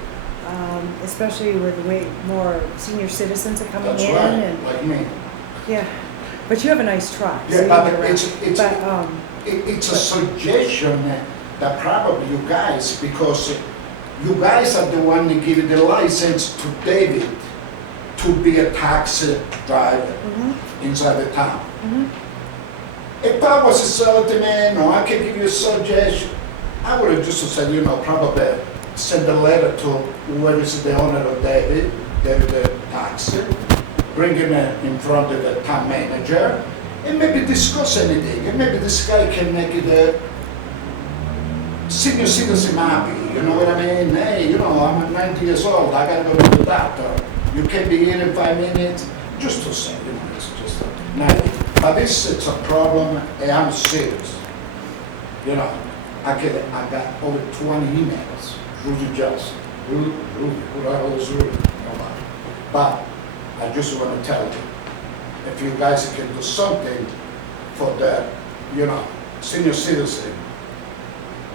especially with the way more senior citizens are coming That's in. right, And like me. yeah, but you have a nice truck. so Yeah, you but get around. it's a suggestion that probably you guys, because you guys are the one that give the license to David to be a taxi driver inside the town. If I was a salesman, or I can give you a suggestion, I would have just said, probably send a letter to whoever is the owner of David the taxi, bring him in front of the town manager, and maybe discuss anything. And maybe this guy can make it a senior citizen happy, you know what I mean? Hey, I'm 90 years old, I gotta go to the doctor. You can be here in 5 minutes, just to say, it's just a 90. But it's a problem, and I'm serious. I got over 20 emails. Rudy Johnson. Rudy, who the hell is Rudy? Nobody. But I just want to tell you, if you guys can do something for the, senior citizen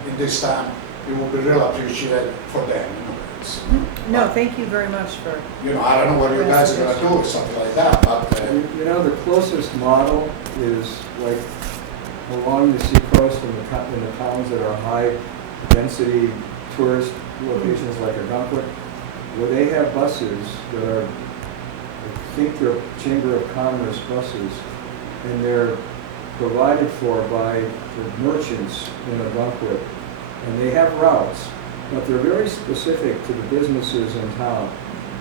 in this time, it will be real appreciated for them. No, thank you very much for. I don't know what you guys are gonna do or something like that, but. The closest model is like along the seacoast in the towns that are high-density tourist locations like Algonquin, where they have buses that are, I think they're Chamber of Commerce buses, and they're provided for by the merchants in Algonquin, and they have routes, but they're very specific to the businesses in town.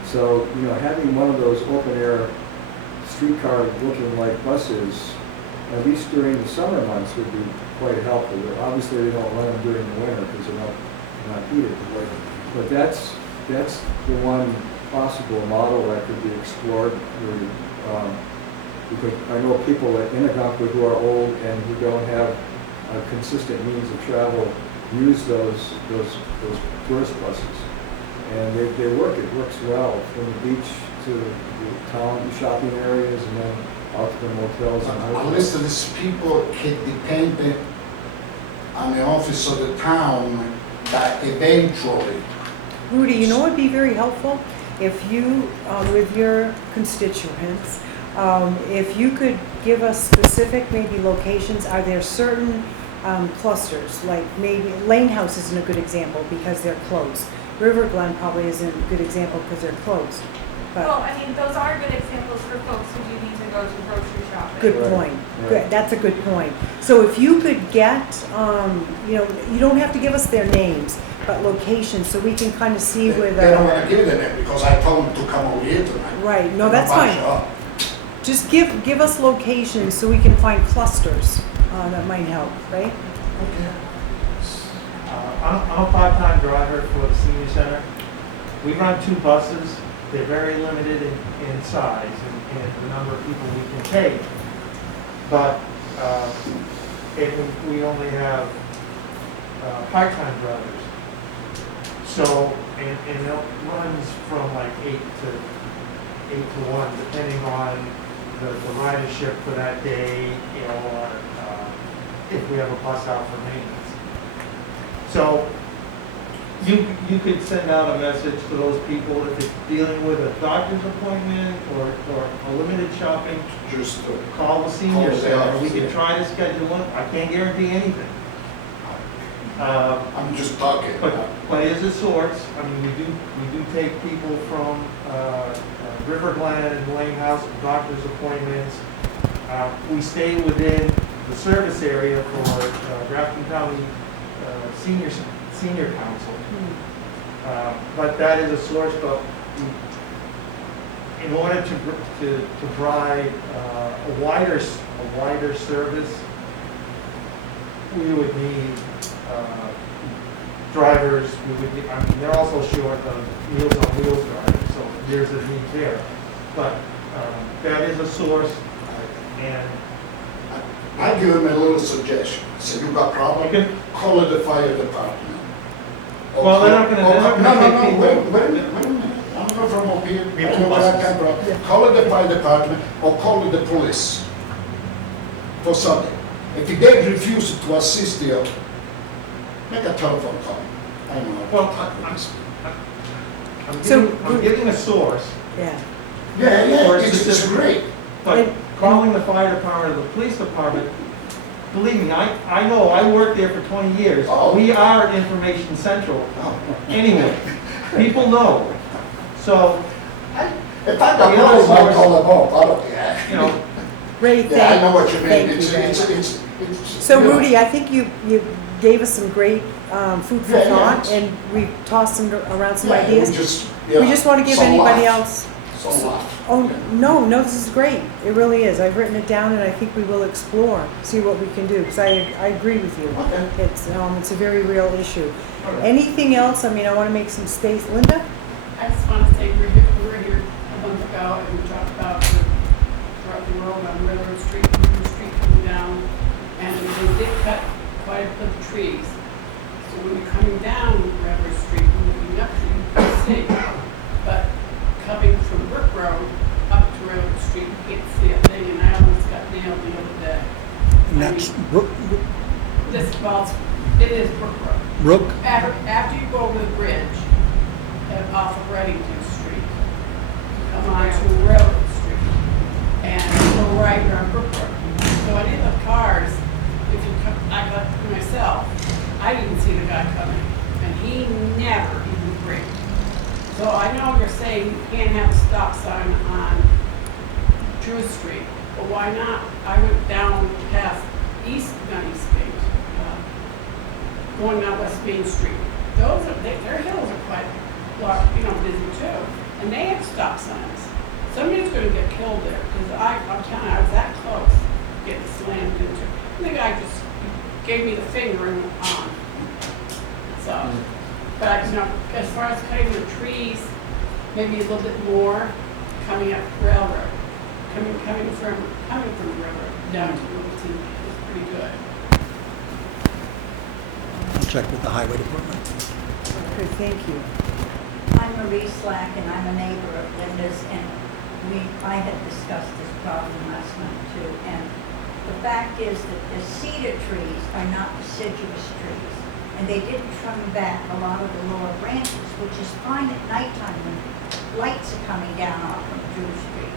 So, having one of those open-air streetcar looking like buses, at least during the summer months, would be quite helpful. Obviously, they don't run them during the winter because they're not heated. But that's the one possible model that could be explored. Because I know people in Algonquin who are old and who don't have a consistent means of travel use those tourist buses, and they work. It works well from the beach to the town shopping areas, and then out to the motels and hotels. Unless these people can depend on the office of the town that eventually. Rudy, you know what would be very helpful? If you, with your constituents, if you could give us specific maybe locations, are there certain clusters, like maybe Lane House isn't a good example because they're closed. River Glen probably isn't a good example because they're closed. But Well, those are good examples for folks who do need to go to grocery shopping. good Right, point. right. Good. That's a good point. So if you could get, you don't have to give us their names, but locations, so we can kind of see They with. don't want to give them that because I told them to come over here tonight. Right. No, that's fine. Just give us locations so we can find clusters that might help, right? I'm a part-time driver for the senior center. We run 2 buses. They're very limited in size and the number of people we can take. But we only have part-time drivers. So, and it runs from like 8 to 1, depending on the ridership for that day, if we have a bus out for maintenance. So you could send out a message to those people if it's dealing with a doctor's appointment or a limited shopping, Just, call the senior Call the center. We office, can yeah. try to schedule one. I can't guarantee anything. I'm just talking. But it is a source. I mean, we do take people from River Glen and Lane House for doctor's appointments. We stay within the service area for Grafton County Senior Council. But that is a source, but in order to provide a wider service, we would need drivers, I mean, they're also short of Meals on Wheels drivers, so there's a need there. But that is a source, and I give them a little suggestion. Say, you got problem? Okay. Call it the fire department. Well, they're not gonna take people. Wait a minute. I'm not from up here. We have I two know where I buses. come from. Call it the fire department or call it the police for Sunday. If they refuse to assist you, make a telephone call. I don't know. Well, I'm giving a source, Yeah. Yeah, or it's specific- great. but calling the fire department or the police department, believe me, I know, I worked there for 20 years. Oh. We are information central. Anyway, people know. So, If I got problem, I call them up. I don't care. you know, Ray, Yeah, I know what you mean. thank It's, you very it's, much. it's. So you know, Rudy, I think you gave us some great food for Yeah, yeah. thought, and we tossed some around some yeah, ideas. We just want to give some anybody life. else. Some life. Oh, no, this is great. It really is. I've written it down, and I think we will explore, see what we can do, because I agree with you. Okay. It's a very real issue. Anything else? I mean, I want to make some space. Linda? I just want to say we were here a month ago and we talked about the road on Railroad Street, River Street coming down, and they did cut quite a bit of trees. So when you're coming down Railroad Street, and looking up, you can see, but coming from Brook Road up to Railroad Street, you can't see a thing, and I almost got nailed the other day. And that's It is Brook Road. Brook? After you go over the bridge off of Reddington Street, you come onto Railroad Street and go right on Brook Road. So any of the cars, if you come, I got myself, I didn't see the guy coming, and he never even braked. So I know you're saying you can't have a stop sign on Drew Street, but why not? I went down past not East Main, going down West Main Street. Their hills are quite, busy too, and they have stop signs. Somebody's gonna get killed there, because I'm telling you, I was that close, getting slammed into. And the guy just gave me the finger and went on. So, but as far as cutting the trees, maybe a little bit more coming up Railroad, coming from Railroad down to Littleton is pretty good. I'll check with the highway department. Okay, thank you. I'm Marie Slack, and I'm a neighbor of Linda's, and I had discussed this problem last night too. And the fact is that the cedar trees are not deciduous trees, and they didn't trim back a lot of the lower branches, which is fine at nighttime when lights are coming down off from Drew Street.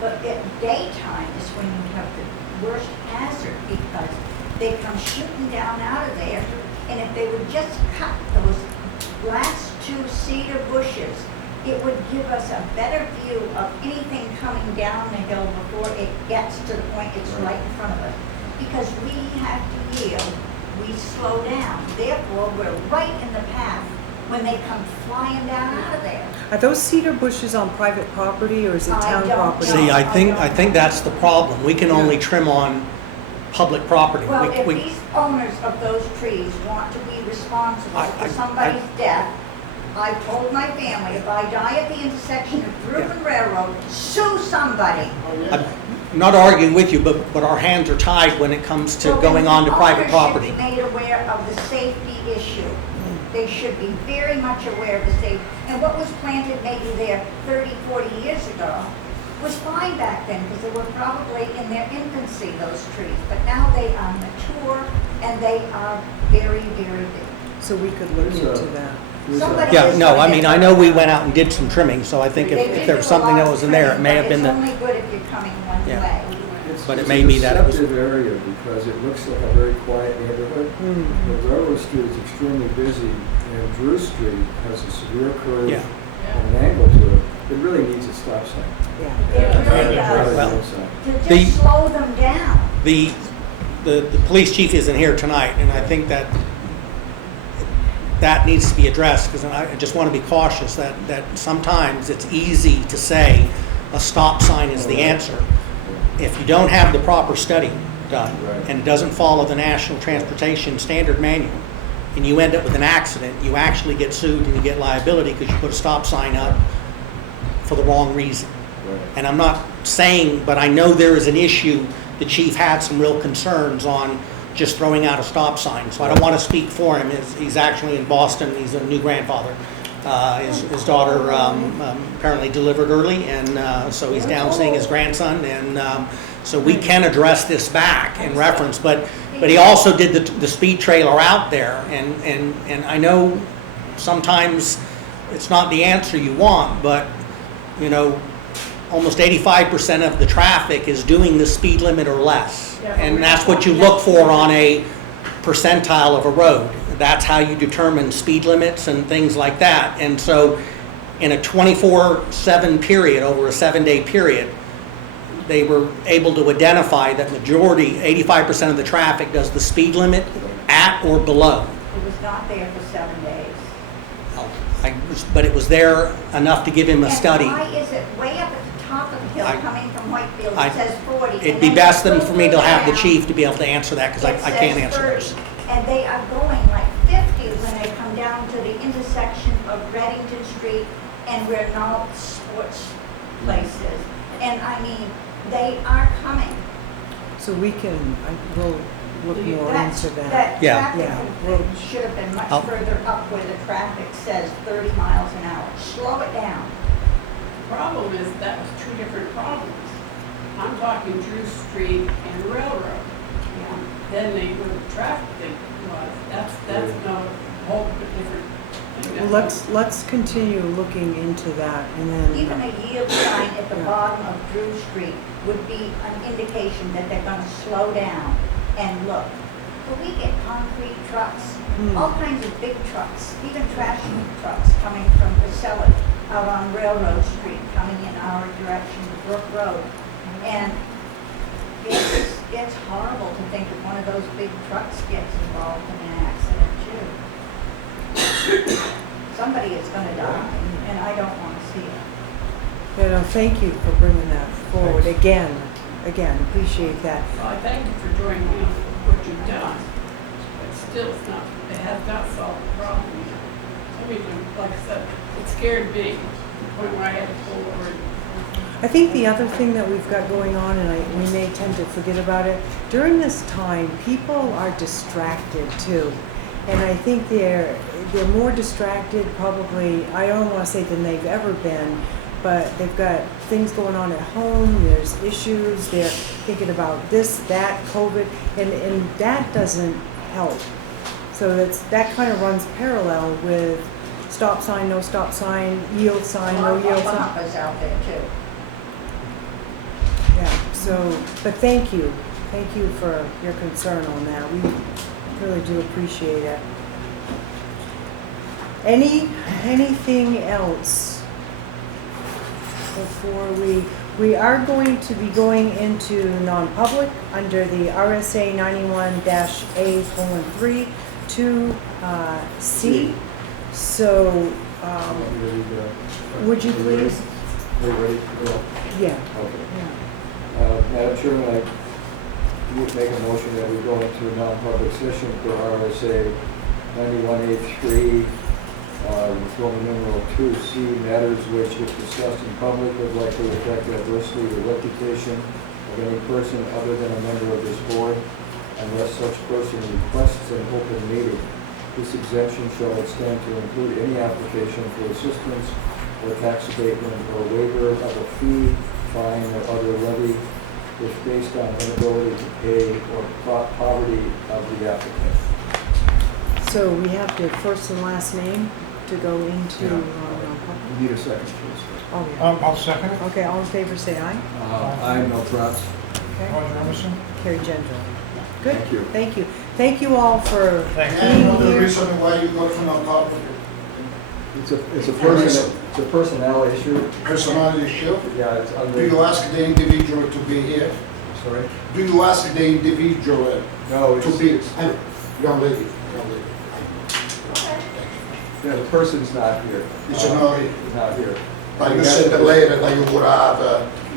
But at daytime is when you have the worst hazard, because they come shooting down out of there, and if they would just cut those last two cedar bushes, it would give us a better view of anything coming down the hill before it gets to the point it's right in front of us. Because we have to yield, we slow down. Therefore, we're right in the path when they come flying down out of there. Are those cedar bushes on private property, or is it I town don't property? know. See, I think that's the problem. We can only trim on public property. Well, if We- these owners of those trees want to be responsible for somebody's death, I told my family, if I die at the intersection of Drew and Railroad, sue somebody. I'm not arguing with you, but our hands are tied when it comes to So going then on to private property. ownership made aware of the safety issue. They should be very much aware of the safety. And what was planted maybe there 30, 40 years ago was fine back then, because they were probably in their infancy, those trees. But now they are mature, and they are very, very big. So we could look There's a- into that. Somebody Yeah, is no, gonna I get mean, I hurt know we now. went out and did some trimming, so I think They if did there was do a something lot that of was in there, it trimming, may have but been the, It's only good if you're coming one Yeah. way. But it It's may a be that it was- deceptive area because it looks like a very quiet neighborhood. Hmm. The Railroad Street is extremely busy, and Drew Street has a severe curve Yeah. and an angle to it. It really needs a stop sign. Yeah. It really Rather does. than Well, a yield sign. To the- just slow them down. the police chief isn't here tonight, and I think that needs to be addressed, because I just want to be cautious that sometimes it's easy to say a stop sign is the answer. If you don't have the proper study done, Right. and it doesn't follow the National Transportation Standard Manual, and you end up with an accident, you actually get sued and you get liability because you put a stop sign up for the wrong reason. Right. And I'm not saying, but I know there is an issue. The chief had some real concerns on just throwing out a stop sign. So I don't want to speak for him. He's actually in Boston. He's a new grandfather. His daughter apparently delivered early, and so he's down seeing his grandson. And so we can address this back in reference. But he also did the speed trailer out there. And I know sometimes it's not the answer you want, but you know, almost 85% of the traffic is doing the speed limit or less. Yeah, but And we're that's not what you talking look for on a percentile of a road. That's how you determine speed limits and things like that. And so in a 24/7 period, over a 7-day period, they were able to identify that majority, 85% of the traffic does the speed limit at or below. It was not there for 7 days. But it was there enough to give him a And study. why is it way up at the top of the hill, I- coming from Whitefield, I- it says 40? It'd and be then best you than go for me to have the down, chief to be able to answer that, because it I can't says answer 30, those. And they are going like 50 when they come down to the intersection of Reddington Street and where Knoll Sports Place is. And I mean, they are coming. So we can, we'll look more That's- into that. That Yeah. traffic Yeah. should have been much I'll- further up where the traffic says 30 miles an hour. Slow it down. Problem is, that was two different problems. I'm talking Drew Street and Railroad. Yeah. Then where the traffic thing was, that's not a whole different thing. Well, let's continue looking into that, and then. Even a yield sign at the Yeah. bottom of Drew Street would be an indication that they're gonna slow down and look. But we get concrete trucks, Hmm. all kinds of big trucks, even trash trucks coming from Casella out on Railroad Street, coming in our direction, Brook Road. And it's horrible to think if one of those big trucks gets involved in an accident too. Somebody is gonna die, and I don't wanna see it. Yeah, no, thank you for bringing that forward again, appreciate that. Well, I thank you for joining me on what you've done, but still, it has not solved the problem yet. I mean, like I said, it scared me, to the point where I had to pull over. I think the other thing that we've got going on, and we may tend to forget about it, during this time, people are distracted too. And I think they're more distracted probably, I don't want to say than they've ever been, but they've got things going on at home, there's issues, they're thinking about this, that, COVID, and that doesn't help. So that kind of runs parallel with stop sign, no stop sign, yield sign, no yield sign. Bumpers out there too. Yeah, so, but thank you for your concern on that, we really do appreciate it. Anything else before we are going to be going into non-public under the RSA 91-A:3 to C, so, would you please? Are you ready to go? Yeah, Okay. yeah. Madam Chairman, I would make a motion that we go into a non-public session for RSA 91A:3, Roman numeral 2C, matters which, if discussed in public, would likely affect adversely the reputation of any person other than a member of this board, unless such person requests an open meeting. This exemption shall extend to include any application for assistance or tax abatement or waiver of a fee fine, or other levy if based on inability to pay or poverty of the applicant. So we have the first and last name to go into, Yeah. non-public? You need a second, please. Oh, yeah. I'll second it. Okay, all in favor, say aye. I no trust. Okay, Roger Emerson. Carrie Gendro. Good, Thank you. thank you. Thank you all for Thank you. And being the here. reason why you got from on top of It's a personnel issue. personality issue, Yeah, it's do under, you ask the individual to be here? sorry? Do you ask the individual No, to it's, be, young lady, yeah, the person's not here. It's not here. Not here. But you said that later that you would have,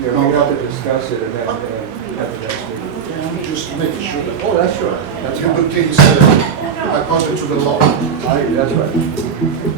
Yeah, we have to discuss it and then, have the next meeting. I'm just making sure that Oh, that's right. That's you fine. do things according to the law. That's right.